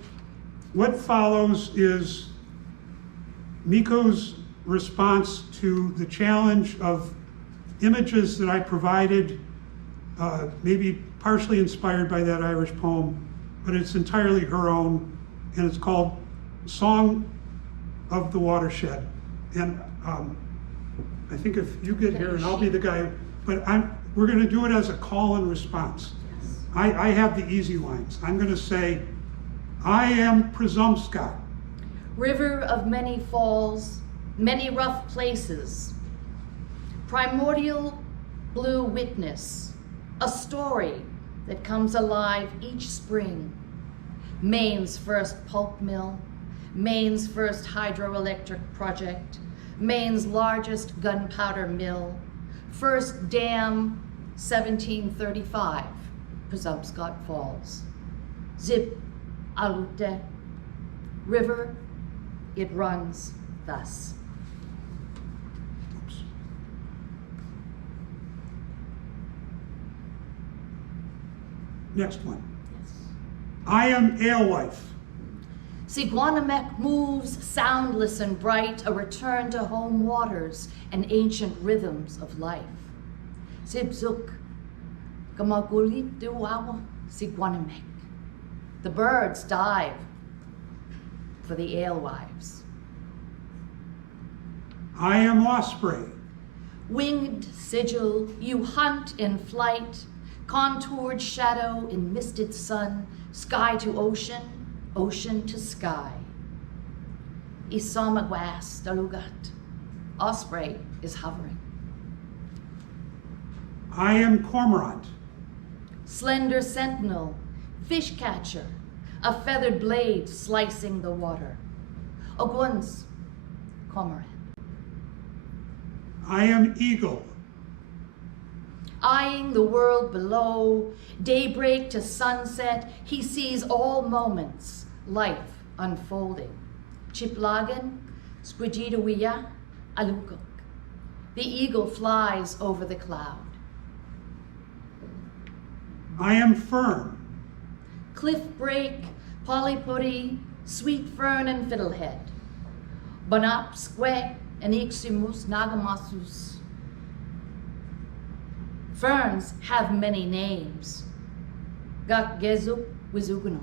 what follows is Mihku's response to the challenge of images that I provided, maybe partially inspired by that Irish poem, but it's entirely her own, and it's called Song of the Watershed. And I think if you get here, and I'll be the guy, but we're gonna do it as a call and response. I have the easy lines. I'm gonna say, I am Presumpscot. River of many falls, many rough places, primordial blue witness, a story that comes alive each spring. Maine's first pulp mill, Maine's first hydroelectric project, Maine's largest gunpowder mill, first dam, 1735, Presumpscot Falls. Zip, alute, river, it runs thus. Oops. Next one. Yes. I am alewife. Sigwanamek moves soundless and bright, a return to home waters and ancient rhythms of life. Sibzuk, Gamagulit Duawa, Sigwanamek. The birds dive for the alewives. I am osprey. Winged sigil, you hunt in flight, contoured shadow in misted sun, sky to ocean, ocean to sky. Isamagwas dalugat, osprey is hovering. I am cormorant. Slender sentinel, fish catcher, a feathered blade slicing the water. Oguns, cormorant. I am eagle. Eyeing the world below, daybreak to sunset, he sees all moments, life unfolding. Chiplagan, Squidjidawiya, Alukuk. The eagle flies over the cloud. I am fern. Cliff break, polypody, sweet fern and fiddlehead. Bonap, sque, and iximus nagamasus. Ferns have many names. Gak gezuk wizuguno.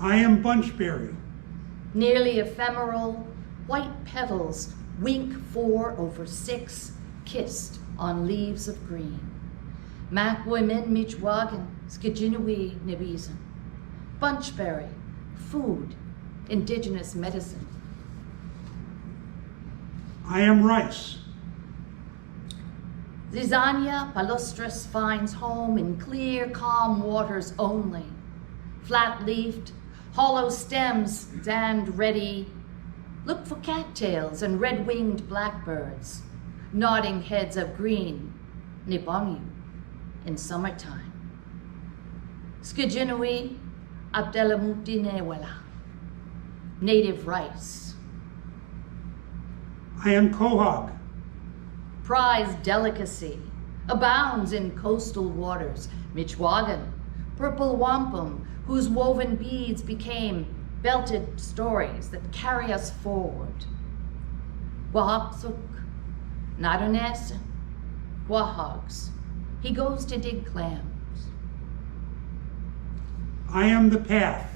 I am bunchberry. Nearly ephemeral, white petals wink 4/6, kissed on leaves of green. Mac women michwagan, skijinui nibizan. Bunchberry, food, indigenous medicine. I am rice. Zizania palustris finds home in clear, calm waters only. Flat-leafed, hollow stems stand ready. Look for cattails and red-winged blackbirds, nodding heads of green, nibongu, in summertime. Skijinui abdelamuti newela, native rice. I am quahog. Prized delicacy, abounds in coastal waters. Michwagan, purple wampum, whose woven beads became belted stories that carry us forward. Wahapsuk, Nadones, Wahogs. He goes to dig clams. I am the path.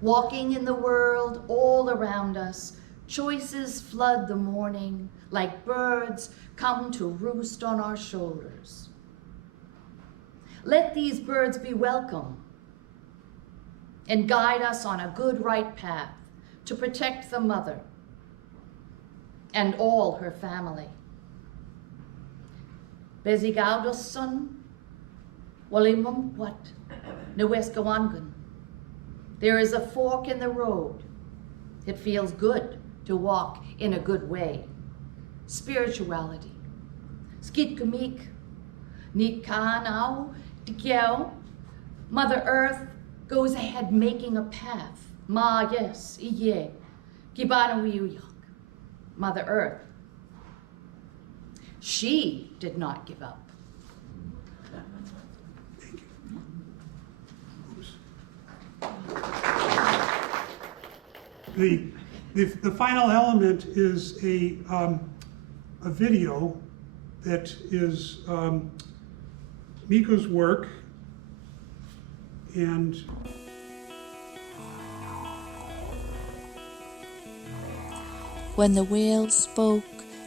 Walking in the world all around us, choices flood the morning, like birds come to roost on our shoulders. Let these birds be welcome and guide us on a good right path to protect the mother and all her family. Bezigaudosun, Walimum wat, Nueskawangun. There is a fork in the road. It feels good to walk in a good way. Spirituality. Skit kumik, nit kanau, dikyao. Mother Earth goes ahead making a path. Ma yes, iye, kibana wiyuyak. Mother Earth. She did not give up. The final element is a video that is Mihku's work, and when the whale spoke,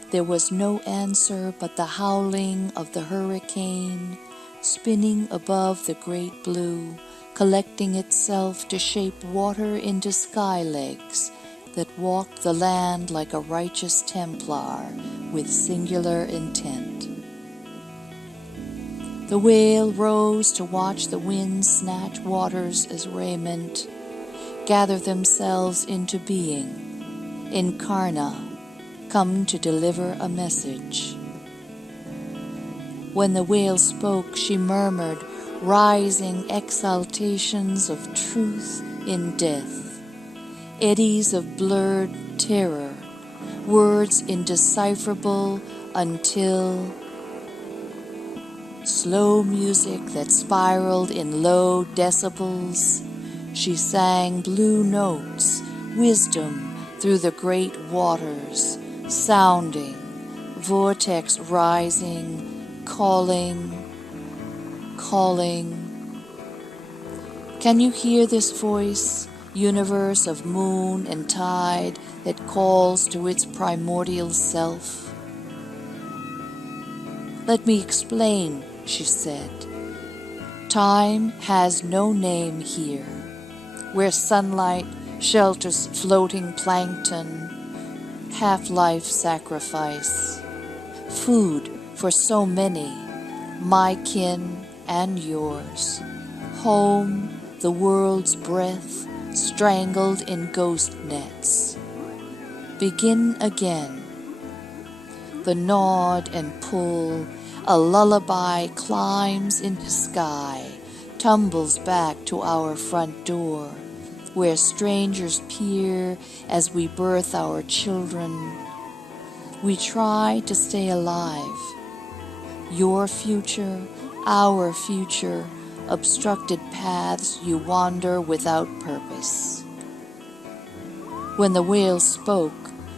there was no answer but the howling of the hurricane, spinning above the great blue, collecting itself to shape water into sky legs that walked the land like a righteous Templar with singular intent. The whale rose to watch the winds snatch waters as raiment, gather themselves into being, incarna, come to deliver a message. When the whale spoke, she murmured rising exaltations of truth in death, eddies of blurred terror, words indecipherable until slow music that spiraled in low decibels. She sang blue notes, wisdom through the great waters, sounding, vortex rising, calling. Can you hear this voice, universe of moon and tide that calls to its primordial self? Let me explain, she said. Time has no name here, where sunlight shelters floating plankton, half-life sacrifice, food for so many, my kin and yours, home, the world's breath, strangled in ghost nets. Begin again. The nod and pull, a lullaby climbs into sky, tumbles back to our front door, where strangers peer as we birth our children. We try to stay alive. Your future, our future, obstructed paths you wander without purpose. When the whale spoke,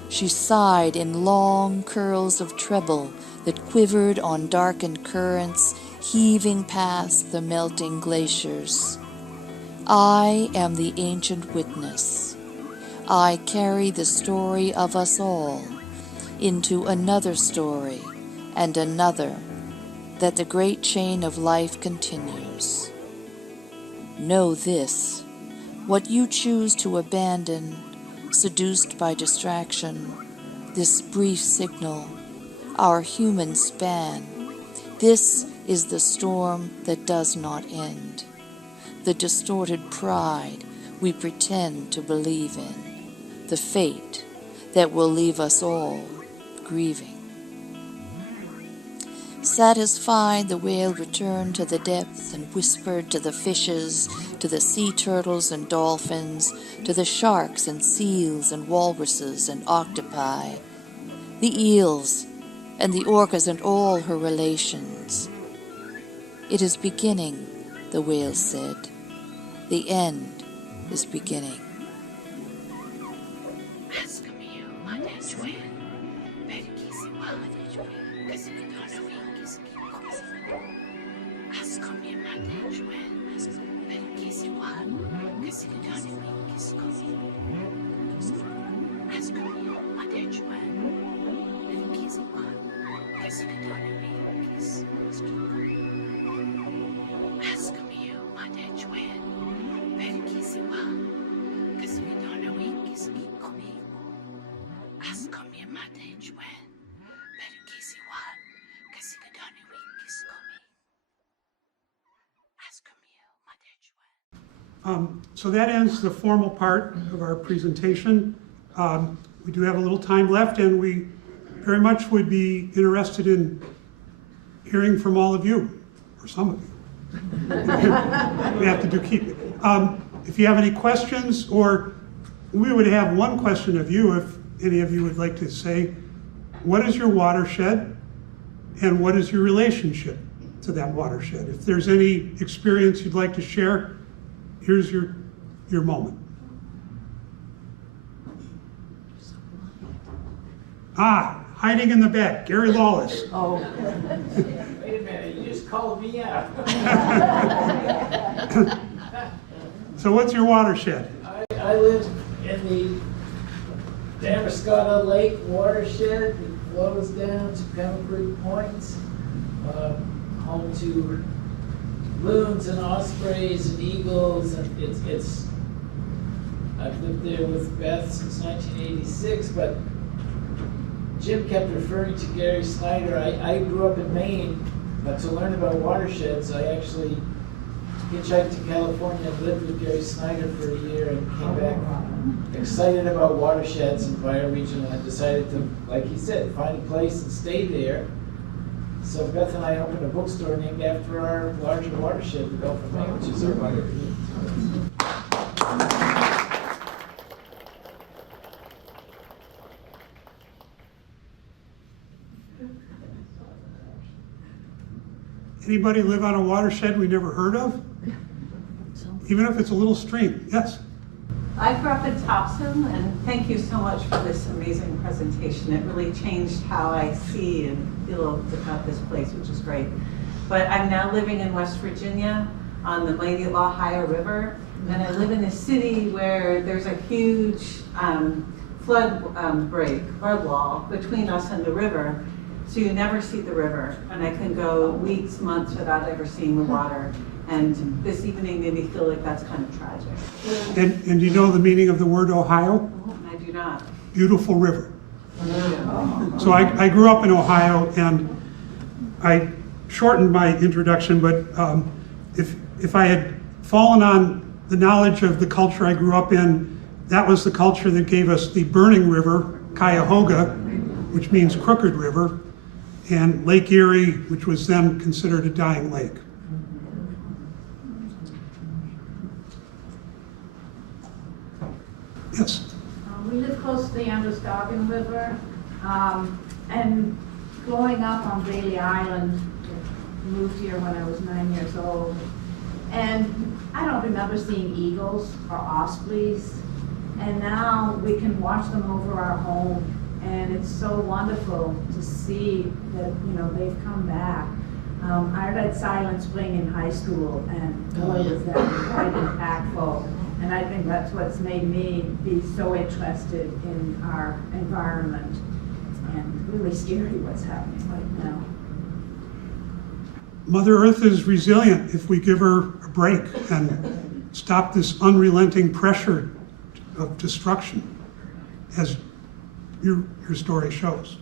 she sighed in long curls of treble that quivered on darkened currents, heaving past the melting glaciers. I am the ancient witness. I carry the story of us all into another story and another, that the great chain of life continues. Know this, what you choose to abandon, seduced by distraction, this brief signal, our human span, this is the storm that does not end, the distorted pride we pretend to believe in, the fate that will leave us all grieving. Satisfied, the whale returned to the depths and whispered to the fishes, to the sea turtles and dolphins, to the sharks and seals and walruses and octopi, the eels and the orcas and all her relations. It is beginning, the whale said. The end is beginning. So that ends the formal part of our presentation. We do have a little time left, and we very much would be interested in hearing from all of you, or some of you. We have to keep it. If you have any questions, or we would have one question of you, if any of you would like to say, what is your watershed, and what is your relationship to that watershed? If there's any experience you'd like to share, here's your moment. Hiding in the back, Gary Lawless. Oh. Wait a minute, you just called me out. So what's your watershed? I live in the Androscoggin Lake watershed that flows down to Kennebec Point, home to loons and ospreys and eagles, and I've lived there with Beth since 1986, but Jim kept referring to Gary Snyder. I grew up in Maine, but to learn about watersheds, I actually hitchhiked to California and lived with Gary Snyder for a year and came back excited about watersheds and bioregional and decided to, like he said, find a place and stay there. So Beth and I opened a bookstore named after our larger watershed, the Gulf of Maine, which is our watershed. Anybody live on a watershed we never heard of? Even if it's a little stream, yes. I grew up in Topsham, and thank you so much for this amazing presentation. It really changed how I see and feel about this place, which is great. But I'm now living in West Virginia on the mighty Ohio River, and I live in a city where there's a huge flood wall between us and the river. So you never see the river, and I can go weeks, months without ever seeing the water. And this evening made me feel like that's kind of tragic. And do you know the meaning of the word Ohio? I do not. Beautiful river. So I grew up in Ohio, and I shortened my introduction, but if I had fallen on the knowledge of the culture I grew up in, that was the culture that gave us the burning river, Cuyahoga, which means crooked river, and Lake Erie, which was then considered a dying lake. Yes. We live close to the Androscoggin River, and growing up on Bailey Island, moved here when I was 9 years old, and I don't remember seeing eagles or ospreys, and now we can watch them over our home, and it's so wonderful to see that, you know, they've come back. I read Silent Spring in high school, and boy, was that quite impactful. And I think that's what's made me be so interested in our environment, and really scary what's happening right now. Mother Earth is resilient if we give her a break and stop this unrelenting pressure of destruction, as your story shows.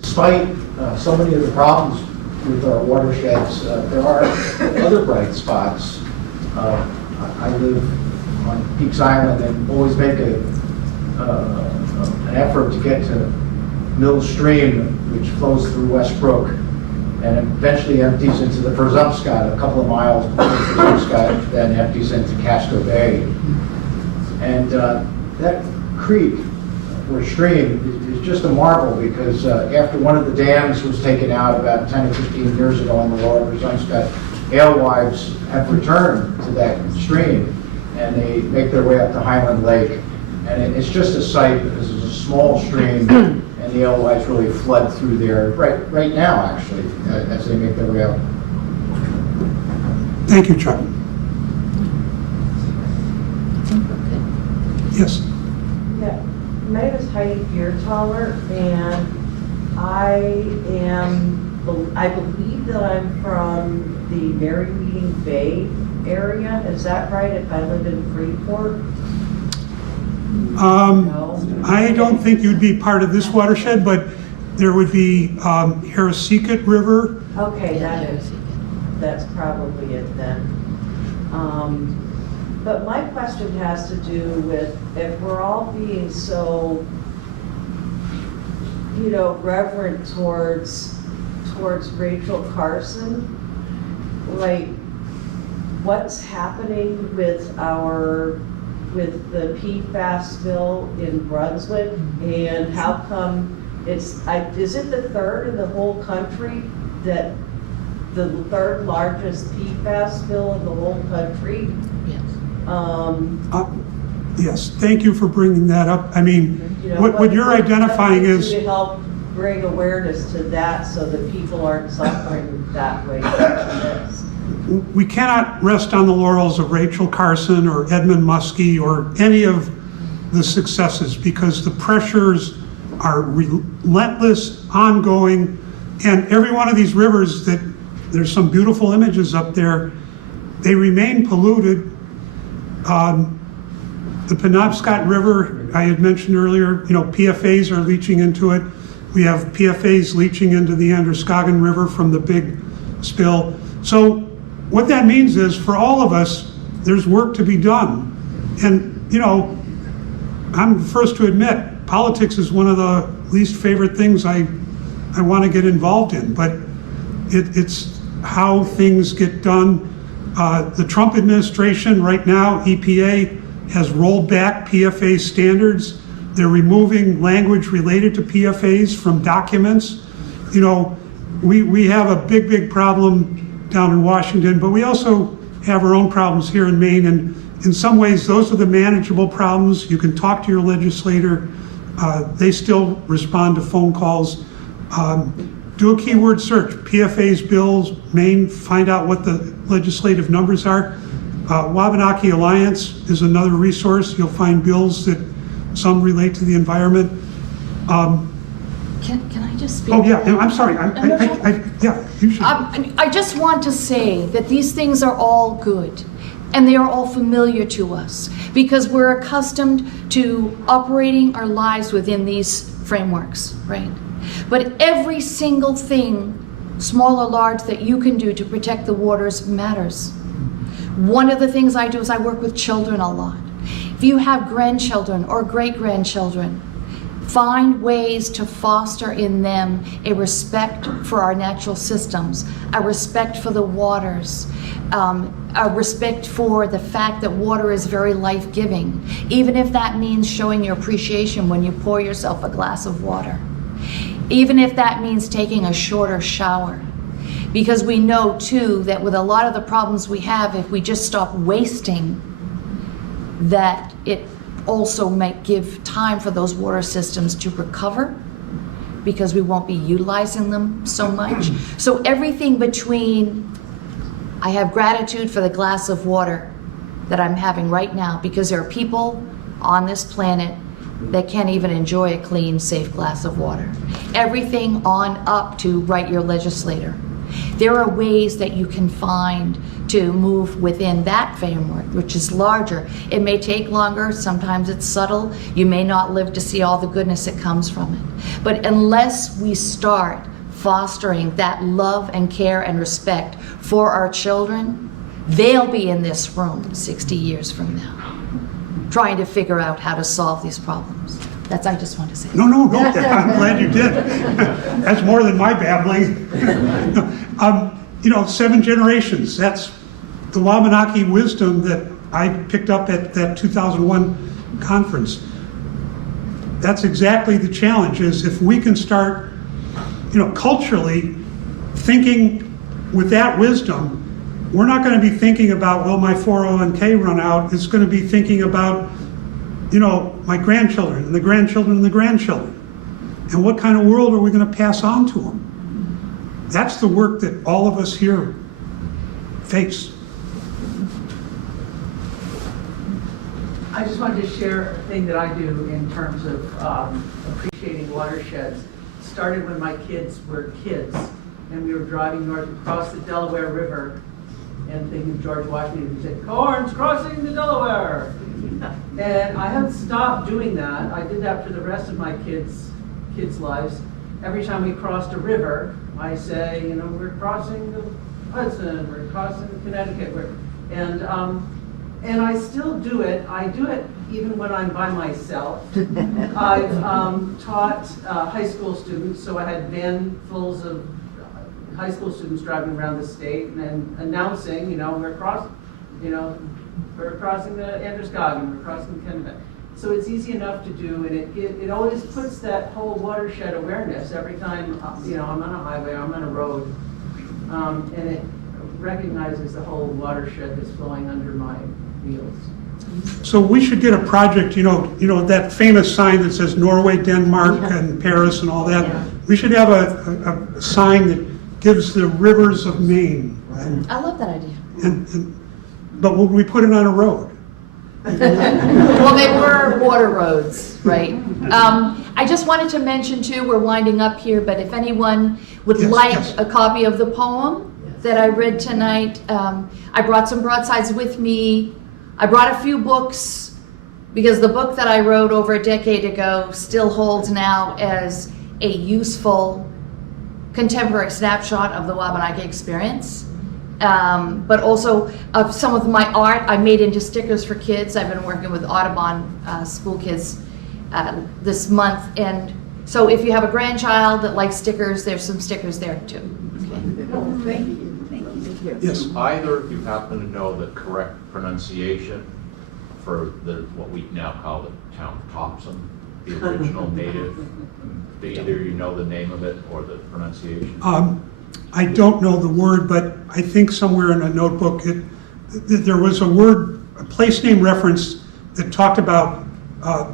Despite so many of the problems with our watersheds, there are other bright spots. I live on Peaks Island and always make an effort to get to Mill Stream, which flows through Westbrook and eventually empties into the Presumpscot a couple of miles before the Presumpscot, then empties into Casco Bay. And that creek or stream is just a marvel, because after one of the dams was taken out about 10 or 15 years ago in the lower Presumpscot, alewives have returned to that stream, and they make their way up to Highland Lake. And it's just a sight, because it's a small stream, and the alewives really flood through there right now, actually, as they make their way up. Thank you, Chuck. Yes. Yeah, my name is Heidi Biertaler, and I believe that I'm from the Merrymeeting Bay area. Is that right? If I live in Freeport? No. I don't think you'd be part of this watershed, but there would be Harrisicot River. Okay, that is. that's probably it then. But my question has to do with if we're all being so, you know, reverent towards Rachel Carson, like what's happening with the PFAS bill in Brunswick, and how come is it the third in the whole country, that the third largest PFAS bill in the whole country? Yes. Yes, thank you for bringing that up. I mean, You know, what you're identifying what is, to help bring awareness to that so that people aren't suffering that way from this. we cannot rest on the laurels of Rachel Carson or Edmund Muskie or any of the successes, because the pressures are relentless, ongoing, and every one of these rivers that, there's some beautiful images up there, they remain polluted. The Penobscot River, I had mentioned earlier, you know, PFAs are leaching into it. We have PFAs leaching into the Androscoggin River from the big spill. So what that means is, for all of us, there's work to be done. And, you know, I'm the first to admit, politics is one of the least favorite things I want to get involved in, but it's how things get done. The Trump administration right now, EPA, has rolled back PFA standards. They're removing language related to PFAs from documents. You know, we have a big problem down in Washington, but we also have our own problems here in Maine, and in some ways those are the manageable problems. You can talk to your legislator. They still respond to phone calls. Do a keyword search, PFAS bills, Maine, find out what the legislative numbers are. Wabanaki Alliance is another resource. You'll find bills that some relate to the environment. Can I just speak? Oh yeah, I'm sorry. Yeah, you should. I just want to say that these things are all good, and they are all familiar to us because we're accustomed to operating our lives within these frameworks, right? But every single thing, small or large, that you can do to protect the waters matters. One of the things I do is I work with children a lot. If you have grandchildren or great-grandchildren, find ways to foster in them a respect for our natural systems, a respect for the waters, a respect for the fact that water is very life-giving, even if that means showing your appreciation when you pour yourself a glass of water, even if that means taking a shorter shower. Because we know too that with a lot of the problems we have, if we just stop wasting, that it also might give time for those water systems to recover, because we won't be utilizing them so much. So everything between, I have gratitude for the glass of water that I'm having right now, because there are people on this planet that can't even enjoy a clean, safe glass of water. Everything on up to write your legislator. There are ways that you can find to move within that framework, which is larger. It may take longer, sometimes it's subtle. You may not live to see all the goodness that comes from it. But unless we start fostering that love and care and respect for our children, they'll be in this room 60 years from now, trying to figure out how to solve these problems. That's, I just want to say. No, I'm glad you did. That's more than my babbling. You know, 7 generations, that's the Wabanaki wisdom that I picked up at that 2001 conference. That's exactly the challenge, is if we can start, you know, culturally thinking with that wisdom, we're not going to be thinking about, will my 401k run out? It's going to be thinking about, you know, my grandchildren and the grandchildren and the grandchildren. And what kind of world are we going to pass on to them? That's the work that all of us here face. I just wanted to share a thing that I do in terms of appreciating watersheds. It started when my kids were kids, and we were driving north across the Delaware River, and thinking of George Washington, who said, "Corn's crossing the Delaware." And I haven't stopped doing that. I did that for the rest of my kids' lives. Every time we crossed a river, I say, you know, we're crossing the Hudson, we're crossing Connecticut, and I still do it. I do it even when I'm by myself. I've taught high school students, so I had vanfuls of high school students driving around the state and announcing, we're crossing the Androscoggin, we're crossing Kennebec. So it's easy enough to do, and it always puts that whole watershed awareness every time, I'm on a highway, I'm on a road, and it recognizes the whole watershed that's flowing under my wheels. So we should get a project, that famous sign that says Norway, Denmark, and Paris and all that. Yeah. We should have a sign that gives the rivers of Maine. I love that idea. But would we put it on a road? Well, they were water roads, right? I just wanted to mention too, we're winding up here, but if anyone would like a copy of the poem that I read tonight, I brought some broadsides with me. I brought a few books because the book that I wrote over a decade ago still holds now as a useful contemporary snapshot of the Wabanaki experience. But also of some of my art I made into stickers for kids. I've been working with Audubon school kids this month, and so if you have a grandchild that likes stickers, there's some stickers there too. Okay. Oh, thank you. Yes. Do either of you happen to know the correct pronunciation for what we now call the town of Topsham, the original native? Do either of you know the name of it or the pronunciation? I don't know the word, but I think somewhere in a notebook there was a place name reference that talked about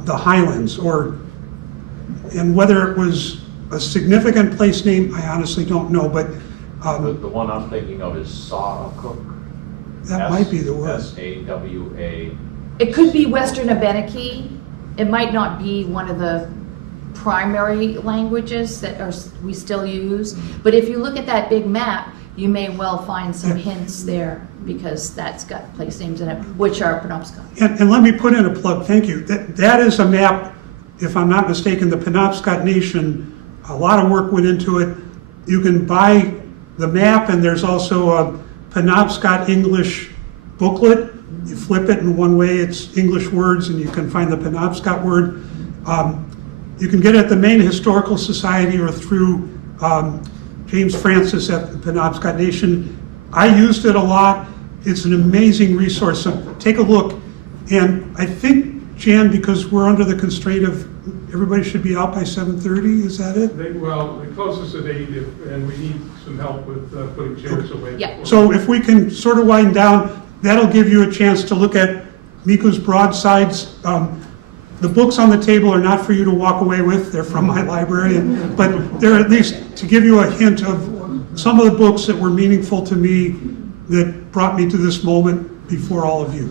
the Highlands, and whether it was a significant place name, I honestly don't know, but The one I'm thinking of is Sawacook. that might be the word. S-A-W-A. It could be Western Wabanaki. It might not be one of the primary languages that we still use, but if you look at that big map, you may well find some hints there because that's got place names in it, which are Penobscot. And let me put in a plug, thank you. That is a map, if I'm not mistaken, the Penobscot Nation, a lot of work went into it. You can buy the map, and there's also a Penobscot English booklet. You flip it, and one way it's English words, and you can find the Penobscot word. You can get it at the Maine Historical Society or through James Francis at the Penobscot Nation. I used it a lot. It's an amazing resource, so take a look. And I think, Jan, because we're under the constraint of everybody should be out by 7:30, is that it? Well, it closes at 8, and we need some help with putting chairs away. Yeah. So if we can sort of wind down, that'll give you a chance to look at Mihku's broadsides. The books on the table are not for you to walk away with, they're from my library, but they're at least to give you a hint of some of the books that were meaningful to me that brought me to this moment before all of you.